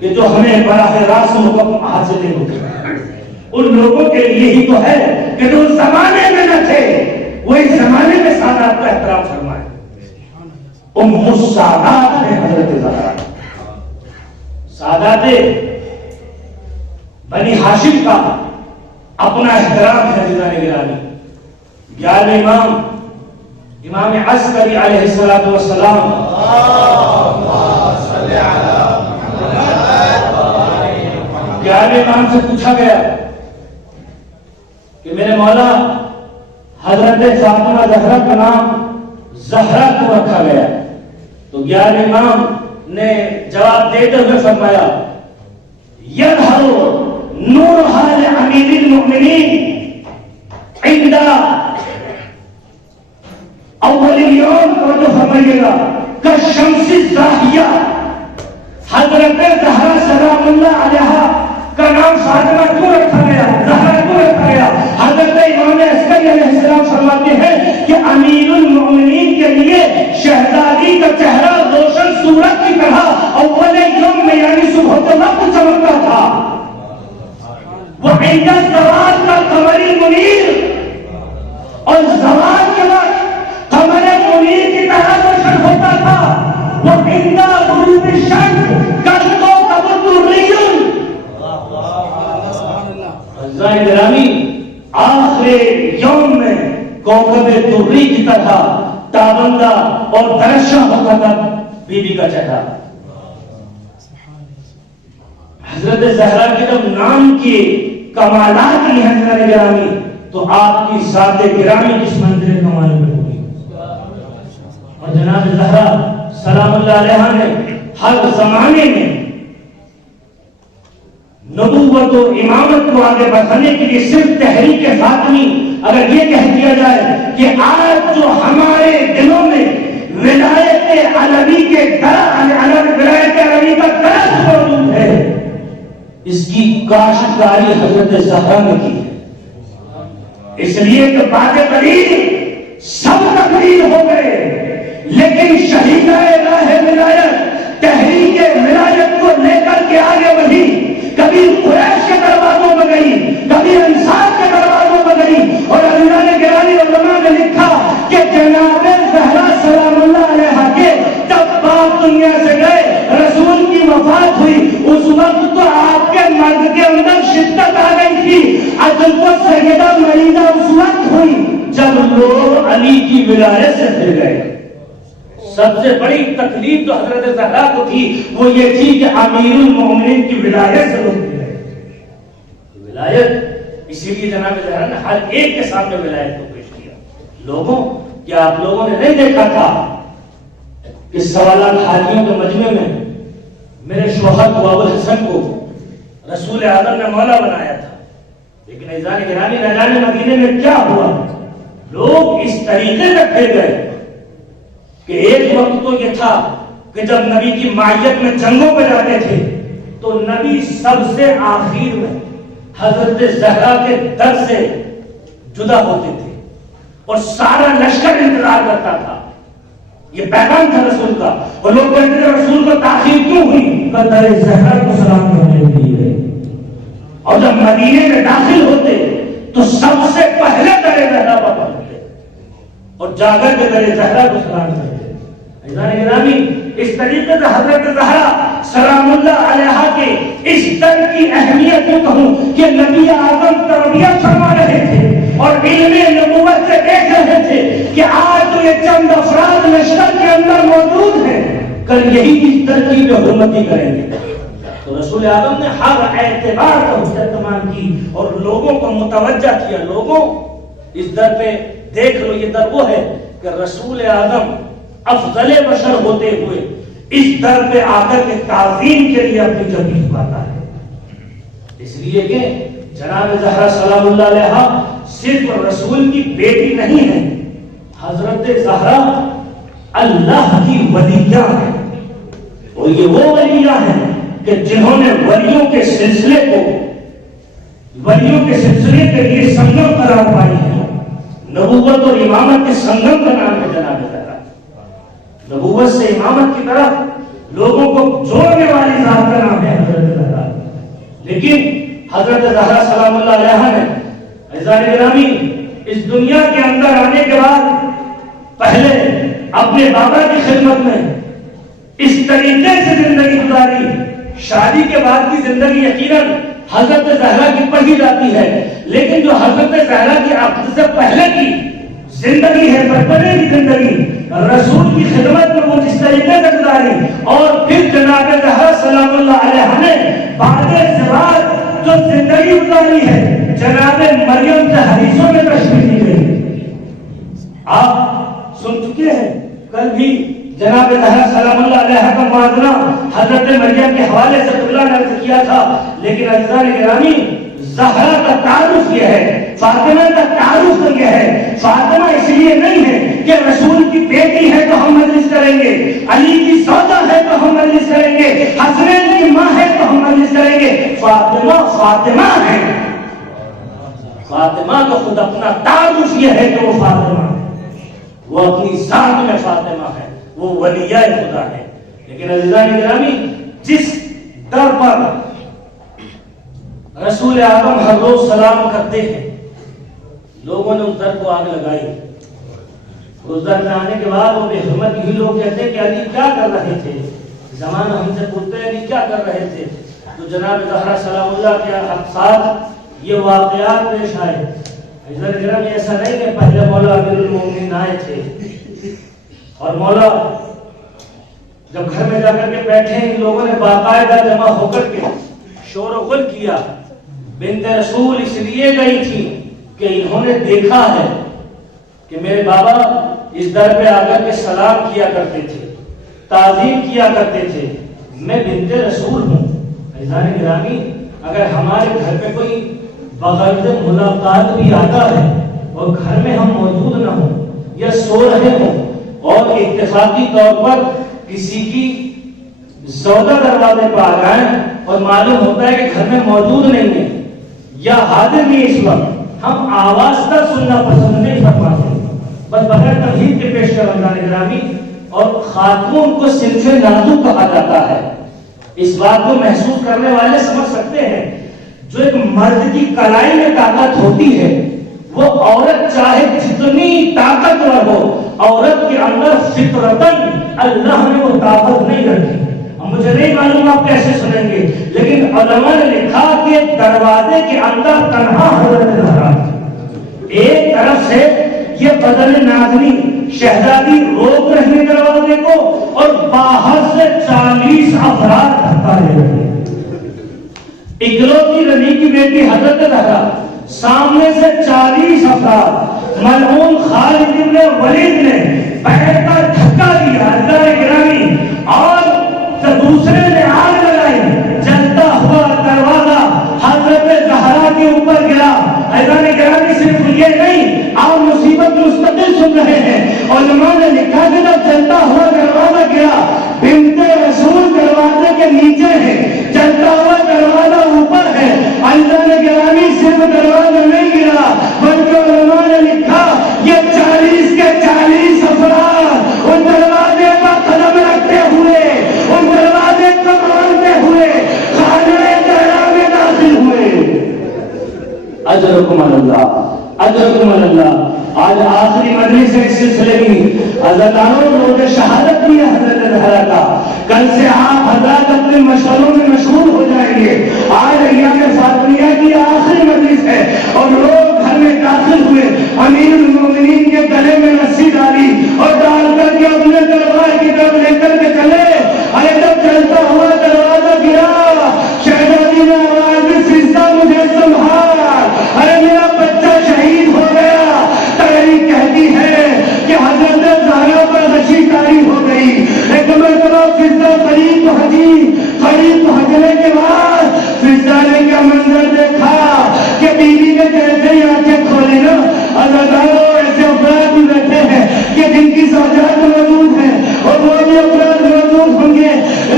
کہ جو ہمیں براہ راست مکمل حاصل نہیں ہوتے. ان لوگوں کے لیے ہی تو ہے کہ جو زمانے میں نہ تھے وہ اس زمانے میں سادات کا احترام فرمائے. ام السادات ہے حضرت زہرا. سادات بنی ہاشم کا اپنا احترام ہے عزیزان گرامی. 11 امام عسکری علیہ السلام امام سے پوچھا گیا کہ میرے مولا حضرت فاطمہ زہرا کا نام زہرا کیوں رکھا گیا؟ تو 11 امام نے جواب دیتے ہوئے فرمایا یظہر نورھا لامیر المؤمنین عند اول یوم کو جو فرمائیے گا کالشمس الزاہیہ. حضرت زہرا سلام اللہ علیہا کا نام فاطمہ کیوں رکھا گیا، زہرا کیوں رکھا گیا؟ حضرت امام عسکری علیہ السلام فرماتے ہیں کہ امیر المؤمنین کے لیے شہزادی کا چہرہ روشن سورج کی طرح اول یوم میں یعنی صبح کے وقت چمکتا تھا. وہ عند الزوال کا قمری اور زوال کے وقت قمر منیر کی طرح روشن ہوتا تھا. وہ عند غروب الشمس کالکوكب الدري. عزیزان گرامی، آخر یوم میں کوکب دری کی طرح تابندہ اور درخشاں ہوتا تھا بی بی کا چہرہ. حضرت زہرا کے جب نام کے کمالات کی ہیں حضرت گرامی، تو آپ کی ذات گرامی کس منزل کمال میں ہوگی. اور جناب زہرا سلام اللہ علیہ نے ہر زمانے میں نبوت و امامت کو آگے بڑھانے کے لیے صرف تحریک فاطمی، اگر یہ کہہ دیا جائے کہ آج جو ہمارے دلوں میں ولایت علوی کے ولایت علوی کا درس موجود ہے، اس کی کاشتکاری حضرت زہرا نے کی ہے. اس لیے کہ بعد قریب سب تقریر ہو گئے، لیکن شہیدہ راہ ولایت تحریک ولایت کو لے کر کے آگے بڑھی. کبھی قریش کے دروازوں میں گئی، کبھی انصار کے دروازوں میں گئی. اور اللہ نے گرامی علماء نے لکھا کہ جناب زہرا سلام اللہ علیہ کے جب باپ دنیا سے گئے، رسول کی وفات ہوئی، اس وقت تو آپ کے مرد کے اندر شدت آ گئی تھی. عجلت سیدہ مریضہ اس وقت ہوئی جب لوگ علی کی ولایت سے پھر گئے. سب سے بڑی تکلیف تو حضرت زہرا کو تھی، وہ یہ تھی کہ امیر المومنین کی ولایت سے لوگ ملے. ولایت، اسی لیے جناب زہرا نے ہر ایک کے سامنے ولایت کو پیش کیا. لوگوں، کیا آپ لوگوں نے نہیں دیکھا تھا کہ سوالات حاجیوں کے مجمع میں میرے شوہر کو ابو الحسن کو رسول اعظم نے مولا بنایا تھا، لیکن عزیزان گرامی نہ جانے مدینے میں کیا ہوا. لوگ اس طریقے سے پھر گئے کہ ایک وقت تو یہ تھا کہ جب نبی کی معیت میں جنگوں پہ جاتے تھے تو نبی سب سے آخر میں حضرت زہرا کے در سے جدا ہوتے تھے اور سارا لشکر انتظار کرتا تھا. یہ پیغام تھا رسول کا. اور لوگ کہتے تھے رسول کو تاخیر کیوں ہوئی؟ در زہرا کو سلام کرنے کے لیے. اور جب مدینے میں داخل ہوتے تو سب سے پہلے در زہرا پر پہنچتے اور جا کر کے در زہرا کو سلام کرتے. عزیزان گرامی، اس طریقے سے حضرت زہرا سلام اللہ علیہ کے اس در کی اہمیت کو کہوں کہ نبی اعظم تربیت فرما رہے تھے اور علم نبوت سے دیکھ رہے تھے کہ آج تو یہ چند افراد لشکر کے اندر موجود ہیں، کل یہی اس در کی جو حرمتی کریں گے. تو رسول اعظم نے ہر اعتبار کا حسن اہتمام کی اور لوگوں کو متوجہ کیا. لوگوں، اس در پہ دیکھ لو، یہ در وہ ہے کہ رسول اعظم افضل بشر ہوتے ہوئے اس در پہ آ کر کے تعظیم کے لیے اپنی جبیں جھکاتا ہے. اس لیے کہ جناب زہرا سلام اللہ علیہ صرف رسول کی بیٹی نہیں ہے، حضرت زہرا اللہ کی ولیہ ہے. اور یہ وہ ولیہ ہیں کہ جنہوں نے ولیوں کے سلسلے کے لیے سنگم قرار پائی ہے. نبوت اور امامت کے سنگم کا نام ہے جناب زہرا. نبوت سے امامت کی طرف لوگوں کو جوڑنے والی ذات کا نام ہے حضرت زہرا. لیکن حضرت زہرا سلام اللہ علیہ نے عزیزان گرامی اس دنیا کے اندر آنے کے بعد پہلے اپنے بابا کی خدمت میں اس طریقے سے زندگی گزاری. شادی کے بعد کی زندگی یقیناً حضرت زہرا کی پڑھی جاتی ہے، لیکن جو حضرت زہرا کی عقد سے پہلے کی زندگی ہے، بچپنے کی زندگی، رسول کی خدمت میں وہ جس طریقے سے گزاری، اور پھر جناب زہرا سلام اللہ علیہ نے بعد ازدواج جو زندگی گزاری ہے جناب مریم سے حدیثوں میں تشریح دی گئی. آپ سن چکے ہیں کل بھی جناب زہرا سلام اللہ علیہ کا موازنہ حضرت مریم کے حوالے سے قبلہ نے عرض کیا تھا. لیکن عزیزان گرامی، زہرا کا تعارف یہ ہے، فاطمہ کا تعارف یہ ہے. فاطمہ اس لیے نہیں ہے کہ رسول کی بیٹی ہے تو ہم مجلس کریں گے، علی کی زوجہ ہے تو ہم مجلس کریں گے، حسنین کی ماں ہے تو ہم مجلس کریں گے. فاطمہ ہے. فاطمہ کا خود اپنا تعارف یہ ہے کہ وہ فاطمہ ہے، وہ اپنی ذات میں فاطمہ ہے، وہ ولیہ خدا ہے. لیکن عزیزان گرامی، جس در پر رسول اعظم ہر روز سلام کرتے ہیں، لوگوں نے اس در کو آگ لگائی. اس در میں آنے کے بعد وہ بے حرمت ہی لوگ کہتے کہ علی کیا کر رہے تھے. زمانہ ہم سے پوچھتے علی کیا کر رہے تھے. تو جناب زہرا سلام اللہ کے ساتھ یہ واقعات پیش آئے. حضرت گرامی ایسا نہیں کہ پہلے مولا امیر المومنین آئے تھے اور مولا جب گھر میں جا کر کے بیٹھے ان لوگوں نے باقاعدہ جمع ہو کر کے شور و غل کیا. بنت رسول اس لیے گئی تھی کہ انہوں نے دیکھا ہے کہ میرے بابا اس در پہ آ کر کے سلام کیا کرتے تھے, تعظیم کیا کرتے تھے. میں بنت رسول ہوں. عزیزان گرامی, اگر ہمارے گھر پہ کوئی بغرض ملاقات بھی آتا ہے اور گھر میں ہم موجود نہ ہوں یا سو رہے ہوں اور اتفاقی طور پر کسی کی سودا دروازے پر آ جائیں اور معلوم ہوتا ہے کہ گھر میں موجود نہیں ہے یا حاضر نہیں اس وقت, ہم آواز تک سننا پسند نہیں کر پاتے. بس بغیر تمہید کے پیش کر رمضان گرامی. اور خاتون کو صنف نازک کہا جاتا ہے. اس بات کو محسوس کرنے والے سمجھ سکتے ہیں. جو ایک مرد کی کلائی میں طاقت ہوتی ہے وہ عورت چاہے جتنی طاقتور ہو, عورت کے اندر فطرتاً اللہ نے وہ طاقت نہیں رکھی. مجھے نہیں معلوم آپ کیسے سنیں گے, لیکن علماء نے لکھا کہ دروازے کے اندر تنہا حضرت زہرا, ایک طرف سے یہ بدن نازنی شہزادی روک رہی دروازے کو اور باہر سے 40 افراد دھکا دے رہے ہیں. اکلوتی رنی کی بیٹی حضرت زہرا, سامنے سے 40 افراد. ملعون خالد بن ولید نے پیر کا دھکا دیا حضرت گرامی, اور دوسرے نے آگ لگائی. جلتا ہوا دروازہ حضرت زہرا کے اوپر گرا. حضرت گرامی صرف یہ نہیں, آپ مصیبت مستقل سن رہے ہیں. علماء نے لکھا کہ جب جلتا ہوا دروازہ گرا, بنت رسول دروازے کے نیچے ہے, جلتا ہوا دروازہ اوپر ہے. اللہ نے گرامی صرف دروازہ نہیں گرا بلکہ علماء نے لکھا یہ 40 کے 40 افراد ان دروازے پر قدم رکھتے ہوئے, ان دروازے کو مانتے ہوئے خانہ زہرا میں داخل ہوئے. اجرکم اللہ, اجرکم اللہ. آج آخری مجلس ہے اس سلسلے کی. حضرتانوں روز شہادت بھی ہے حضرت زہرا کا. کل سے آپ حضرات اپنے مشغلوں میں مشغول ہو جائیں گے. آج ایام فاطمیہ کی آخری مجلس ہے اور لوگ گھر میں داخل ہوئے. امیر المومنین کے گلے میں رسی ڈالی اور ڈال کر کے اپنے دربار کی طرف لے کر کے چلے. ارے جب چلتا ہوا دروازہ گرا, شہزادی نے آواز دی, فضا مجھے سنبھال, ارے میرا بچہ شہید ہو گیا. تاریخ کہتی ہے کہ حضرت زہرا پر غشی طاری ہو گئی. ایک مرتبہ فضا قریب پہنچنے کے بعد فضا نے کیا منظر دیکھا کہ بیوی نے جیسے ہی آنکھیں کھولی نا, اداکاروں ایسے افراد بھی بیٹھے ہیں کہ جن کی زوجات موجود ہیں اور وہ بھی افراد موجود ہوں گے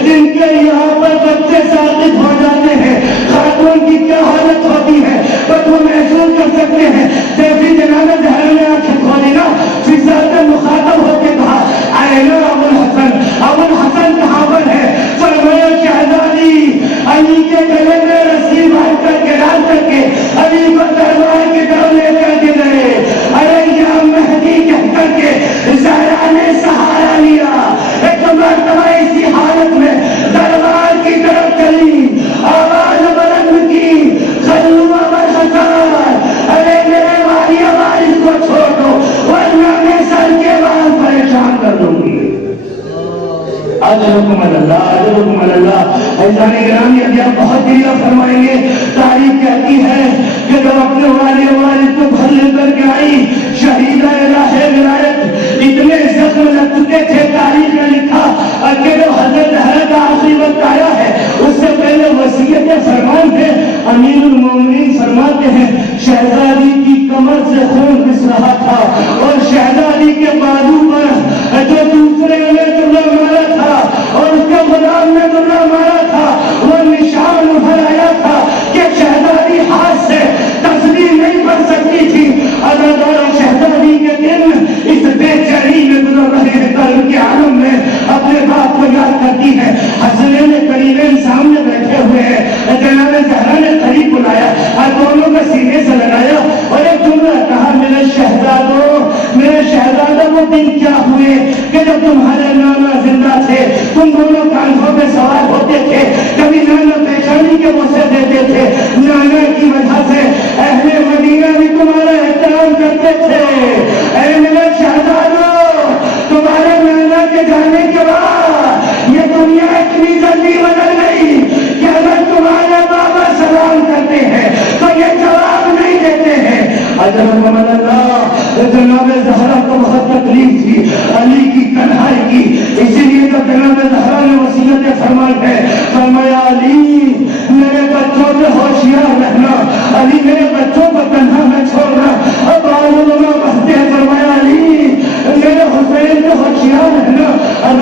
جن کے یہاں پر بچے ساقط ہو جاتے ہیں. خاتون کی کیا حالت ہوتی ہے بس وہ محسوس کر سکتے ہیں. جیسی جناب زہرا نے آنکھیں کھولی نا, فضا سے مخاطب ہو کے کہا, اے نا ابو الحسن, ابو الحسن کہاں پر ہے؟ فرمایا شہزادی علی کے گلے میں رسی باندھ کر کے ڈال کر کے علی کو دربار کی طرف لے کر کے گئے. ارے یا مہدی کہہ کر کے زہرا نے سہارا لیا. ایک مرتبہ اسی حالت میں دربار کی طرف چلی, آواز بلند کی, خلو ابو الحسن, ارے میرے والی وارث کو چھوڑ دو ورنہ میں سر کے بال پریشان کر دوں گی. اجرکم اللہ, اجرکم اللہ. عزیزان گرامی, ابھی آپ بہت دیر فرمائیں گے. تاریخ کہتی ہے کہ جب اپنے والی والد کو گھر لے کر کے آئی, شہیدہ راہ ولایت اتنے زخم لگ چکے تھے. تاریخ نے لکھا کہ جو حضرت زہرا کا آخری وقت آیا ہے اس سے پہلے وصیت فرمان تھے. امیر المومنین فرماتے ہیں شہزادی کی کمر سے خون رس رہا تھا اور شہزادی کے بازو پر جو دوسرے نے درہ مارا تھا اور اس کے غلام نے درہ مارا تھا وہ نشان ابھر آیا تھا کہ شہزادی ہاتھ سے تصویر نہیں پڑھ سکتی تھی. اداکارہ شہزادی کے دن اس بے چینی میں گزر رہے ہیں. قلب کے عالم میں اپنے باپ کو یاد کرتی ہے. حسنین کریمین سامنے بیٹھے ہوئے ہیں. جناب زہرا نے قریب بلایا اور دونوں کو سینے سے لگایا اور ایک جملہ کہا, دن کیا ہوئے کہ جب تمہارے نانا زندہ تھے، تم دونوں کاندھوں پہ سوار ہوتے تھے، کبھی نانا پیشانی کے بوسے دیتے تھے، نانا کی وجہ سے اہل مدینہ بھی تمہارا احترام کرتے تھے۔ اے میرے شہزادوں، تمہارے نانا کے جانے کے بعد یہ دنیا اتنی جلدی بدل گئی کہ اگر تمہارے بابا سلام کرتے ہیں تو یہ جواب نہیں دیتے ہیں۔ حضرت اللہ جناب زہرا کو بہت تکلیف تھی علی کی تنہائی کی، اسی لیے جب جناب زہرا نے وصیت فرمائی ہے، فرمایا علی میرے بچوں سے ہوشیار رہنا، علی میرے بچوں کو تنہا نہ چھوڑنا۔ اب علماء پڑھتے ہیں، فرمایا علی میرے حسین سے ہوشیار رہنا۔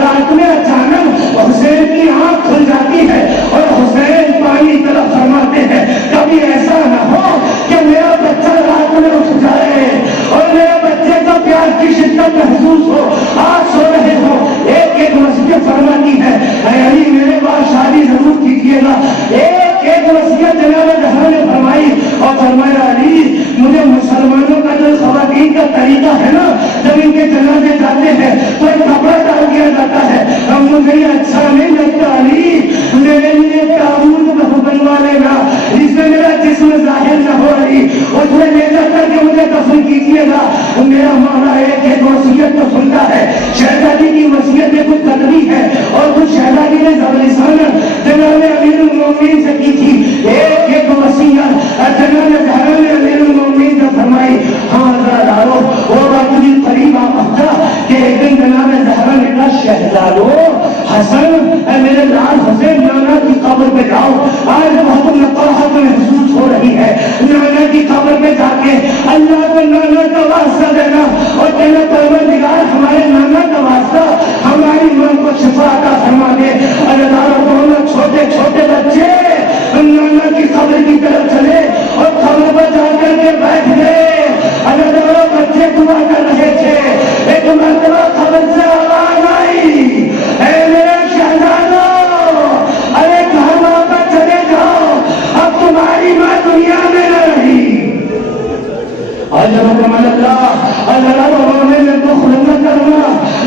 رات میں اچانک حسین کی آنکھ کھل جاتی ہے اور حسین پانی طلب فرماتے ہیں، کبھی ایسا نہ ہو کہ میرا بچہ رات میں اٹھ جائے اور میرے بچے کو پیار کی شدت محسوس ہو، آج سو رہے ہو۔ ایک ایک وصیت فرماتی ہے، اے علی میرے بعد شادی ضرور کیجیے گا۔ ایک ایک وصیت جناب زہرا نے فرمائی اور فرمایا علی مجھے مسلمانوں کا جو خواتین کا طریقہ ہے نا، جب ان کے جنازے جاتے ہیں تو ایک کپڑا ڈال دیا جاتا ہے، اب مجھے یہ اچھا نہیں لگتا علی، میرے لیے تابوت بنوا لینا جس میں میرا جسم ظاہر نہ ہو، علی اس میں لے جا کر کے مجھے دفن کیجیے گا۔ میرا مولا ایک ایک وصیت تو سنتا ہے، شہزادی کی وصیت میں کچھ تدبیر ہے اور کچھ شہزادی نے زبرستان جناب امیر المومنین سے کی تھی۔ ایک ایک وصیت جناب زہرا نے امیر المومنین سے فرمائی۔ ہاں زہرا وہ وقت بھی قریب آ پہنچا کہ ایک دن جناب زہرا نے کہا شہزادو حسن میرے لال حسین نانا کی قبر پہ جاؤ، آج بہت نقاہت محسوس ہو رہی ہے، نانا کی قبر پہ جا کے اللہ کو نانا کا واسطہ دینا اور کہنا پروردگار ہمارے نانا کا واسطہ ہماری ماں کو شفا عطا فرما دے۔ اللہ دونوں چھوٹے چھوٹے بچے نانا کی قبر کی طرف چلے اور قبر پر جا کر کے بیٹھ گئے۔ اللہ بچے دعا کر رہے تھے، ایک مرتبہ قبر سے آواز آئی، اے میرے شہزادوں ارے گھر واپس چلے جاؤ، اب تمہاری ماں دنیا میں نہ رہی۔ اللہ رونے میں دخل نہ کرنا،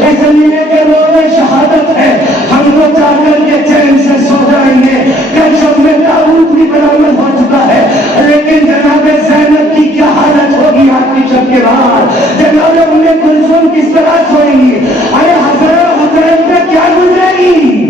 اس لیے کہ رونے شہادت ہے، ہم کو چاہ کر کے چین سے سو جائیں گے۔ کل شب میں تابوت بھی برآمد ہو چکا ہے، لیکن جناب زینب کی کیا حالت ہوگی آج کی شب کے بعد؟ جناب ام کلثوم کس طرح سوئیں گی؟ ارے حضرت حسین پہ کیا گزرے گی؟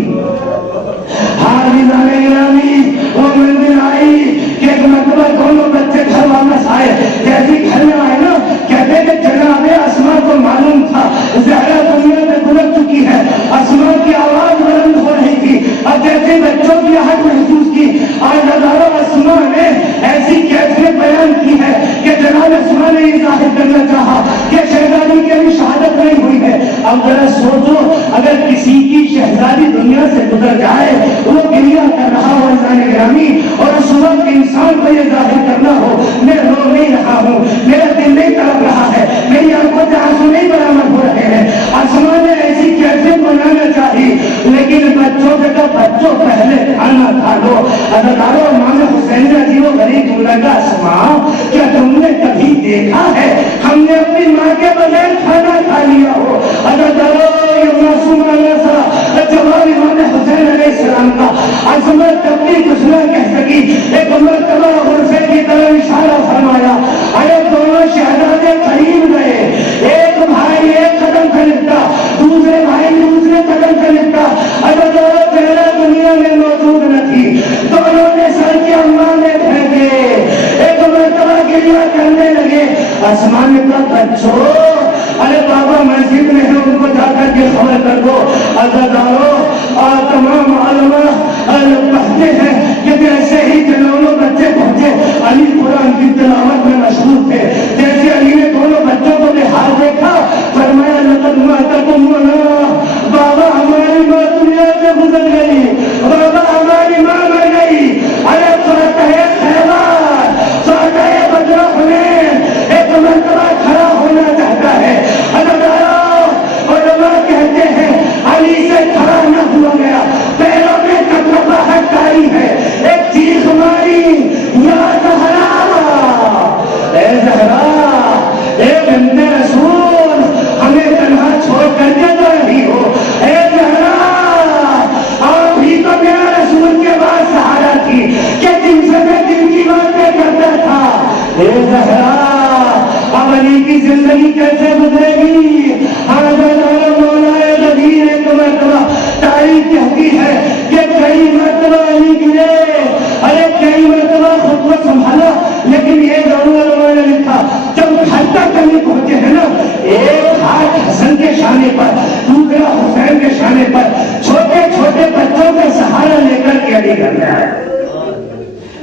حافظان گرامی وہ منزل آئی کہ ایک مرتبہ دونوں بچے گھر واپس آئے، جیسے گھر میں آئے نا کہتے کہ جناب اسماء کو معلوم تھا زہرا دنیا میں گزر چکی ہے، اسماء کی آواز بلند ہو رہی تھی، اب جیسے بچوں کی آہٹ محسوس کی، آج ہزاروں اسماء نے ایسی کیفیت بیان کی ہے کہ جناب اسماء نے یہ ظاہر کرنا چاہا کہ شہزادی کی ابھی شہادت نہیں ہوئی ہے۔ اب ذرا سوچو اگر کسی کی شہزادی دنیا سے گزر جائے، وہ گریہ کر رہا ہو انسان گرامی، اور اس وقت انسان کو یہ ظاہر کرنا ہو میں رو نہیں رہا ہوں، میرا دل نہیں تڑپ رہا ہے، میری آنکھوں سے آنسو نہیں برآمد ہو رہے ہیں۔ آسمان نے ایسی کیفیت بنانا چاہی، لیکن بچوں سے تو بچوں پہلے کھانا کھا لو۔ ادارو امام حسین عجیب و غریب جملہ کا اسماء کیا تم نے کبھی دیکھا ہے ہم نے اپنی ماں کے بغیر کھانا کھا لیا ہو؟ ادارو یہ معصومانہ سا جواب امام حسین علیہ السلام کا عظمت کبھی کچھ نہ کہہ سکی۔ ایک مرتبہ غرفے کی طرف اشارہ فرمایا، ارے دونوں شہزادے قریب گئے، ایک بھائی ایک قدم سے لپٹا، دوسرے بھائی دوسرے قدم سے لپٹا، اگر دونوں چہرہ دنیا میں موجود نہ تھی، دونوں نے سر کے امام میں پھینکے، ایک مرتبہ گریہ کرنے لگے۔ آسمان نے کہا بچوں ارے بابا مسجد میں ہے، ان کو جا کر کے خبر کر دو۔ عزادارو تمام علماء پڑھتے ہیں کہ جیسے ہی دونوں بچے پہنچے علی قرآن کی تلاوت میں مشغول تھے، جیسے علی نے دونوں بچوں کو بہار دیکھا فرمایا لقد ماتکم منا، بابا ہماری ماں دنیا سے گزر گئی، بابا ہماری ماں مر گئی۔ ارے فاتح خیبر فاتح بدر حنین ایک مرتبہ کھڑا ہونا چاہتا ہے، علماء کہتے ہیں علی سے کھڑا نہ ہوا گیا، پیروں میں کپڑاہٹ کاری ہے، ایک چیخ ماری یا زہرا، اے زہرا اے بنت رسول ہمیں تنہا کی زندگی کیسے گزرے گی؟ مولا غدیر ایک مرتبہ تاریخ کہتی ہے کہ کئی مرتبہ علی گرے، ارے کئی مرتبہ خود کو سنبھالا، لیکن یہ ضرور علماء نے لکھا جب گھر تک علی پہنچے ہیں نا، ایک ہاتھ حسن کے شانے پر، دوسرا حسین کے شانے پر، چھوٹے چھوٹے بچوں کا سہارا لے کر کے علی گھر میں آئے۔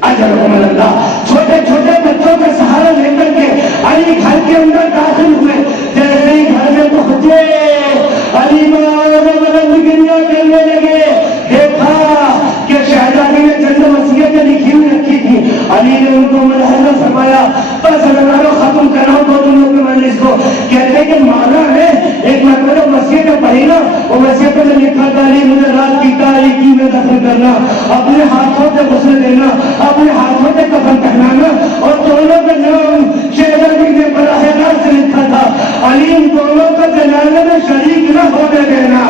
اجرکم اللہ، چھوٹے چھوٹے بچوں کا سہارا لے کر کے علی گھر کے اندر داخل ہوئے۔ جیسے ہی گھر میں پہنچے علی بلند گریہ کرنے لگے، دیکھا کہ شہزادی نے چند وصیتیں لکھی ہوئی رکھی تھی، علی نے ان کو ملاحظہ فرمایا، بس اللہ ختم کرا دو دنوں کے مجلس کو۔ کہتے کہ مولا ہے ایک مرتبہ وصیتیں پڑھی نا، وہ وصیتوں میں لکھا تھا علی مجھے رات کی تاریکی میں دفن کرنا، اپنے ہاتھوں سے غسل دینا، اپنے ہاتھوں سے کفن پہنانا، اور دونوں کا نام شہزادی نے براہ راست سے لکھا تھا علی ان دونوں کو جنازے میں شریک نہ ہونے دینا،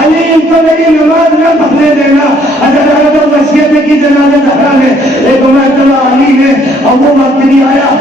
علی ان کو میری نماز نہ پڑھنے دینا۔ اگر تو وصیت کی جنازہ زہرا میں ایک مرتبہ علی نے، اور وہ وقت نہیں آیا،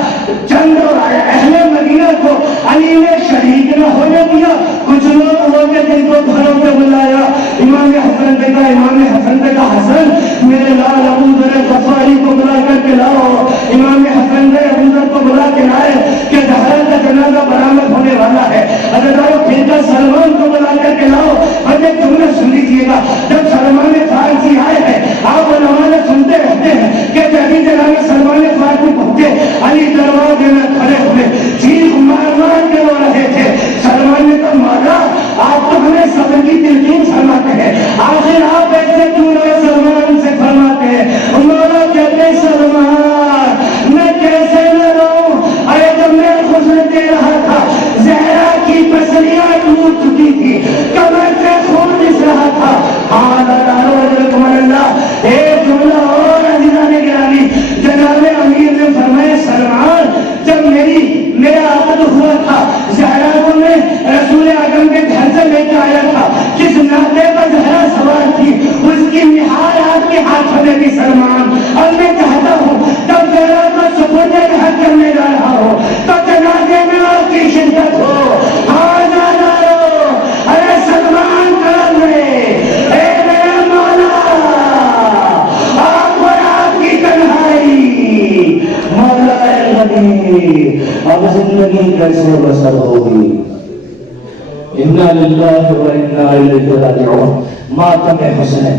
چند اہل مدینہ کو علی نے شریک نہ ہونے دیا۔ کچھ لوگ وہ کے دن کو گھروں پہ بلایا، امام حسن نے کہا، امام حسن نے کہا حسن میرے لال ابو ذر غفاری کو بلا کر کے لاؤ۔ امام حسن نے ابو ذر کو بلا کے لائے کہ زہرا کا جنازہ برآمد ہونے والا ہے۔ اگر پھر کر سلمان کو بلا کر کے لاؤ۔ بھائی تم نے سن لیجیے گا، جب سلمان فارسی آئے ہیں، آپ علماء سنتے رہتے ہیں کہ جبھی جناب سلمان فارسی پہنچے، علی دروازے میں کھڑے ہوئے چیخ مار مار کے رو رہے تھے۔ سلمان نے کہا مولا آپ تو ہمیں صبر کی تلقین فرماتے ہیں، آخر آپ ایسے کیوں نہ سلمان سے فرماتے ہیں؟ مولا کہتے سلمان میں کیسے نہ رہوں، ارے جب میں غسل دے رہا تھا زہرا کی پسلیاں ٹوٹ چکی تھی، کمر سے خون رس رہا تھا۔ ایک جملہ اور عزیزان گرامی، جناب امیر نے فرمایا سلمان جب میرا عقد ہوا تھا، زہرا کو میں رسول اکرم کے گھر سے لے کے آیا تھا، جس ناطے پر زہرا سوار تھی اس کی نہار آپ کے ہاتھوں میں بھی سلمان، اور میں چاہتا ہوں جب زہرا کو سپرد گھر کرنے جا رہا ہو تو جنازے میں آپ کی شرکت ہو۔ ہاں جانا ہو، ارے سلمان کرم رہے، اے میرا مولا آپ اور آپ کی تنہائی، مولا غنی اب زندگی کیسے بسر ہوگی؟ انا للہ و انا الیہ راجعون۔ ماتم حسین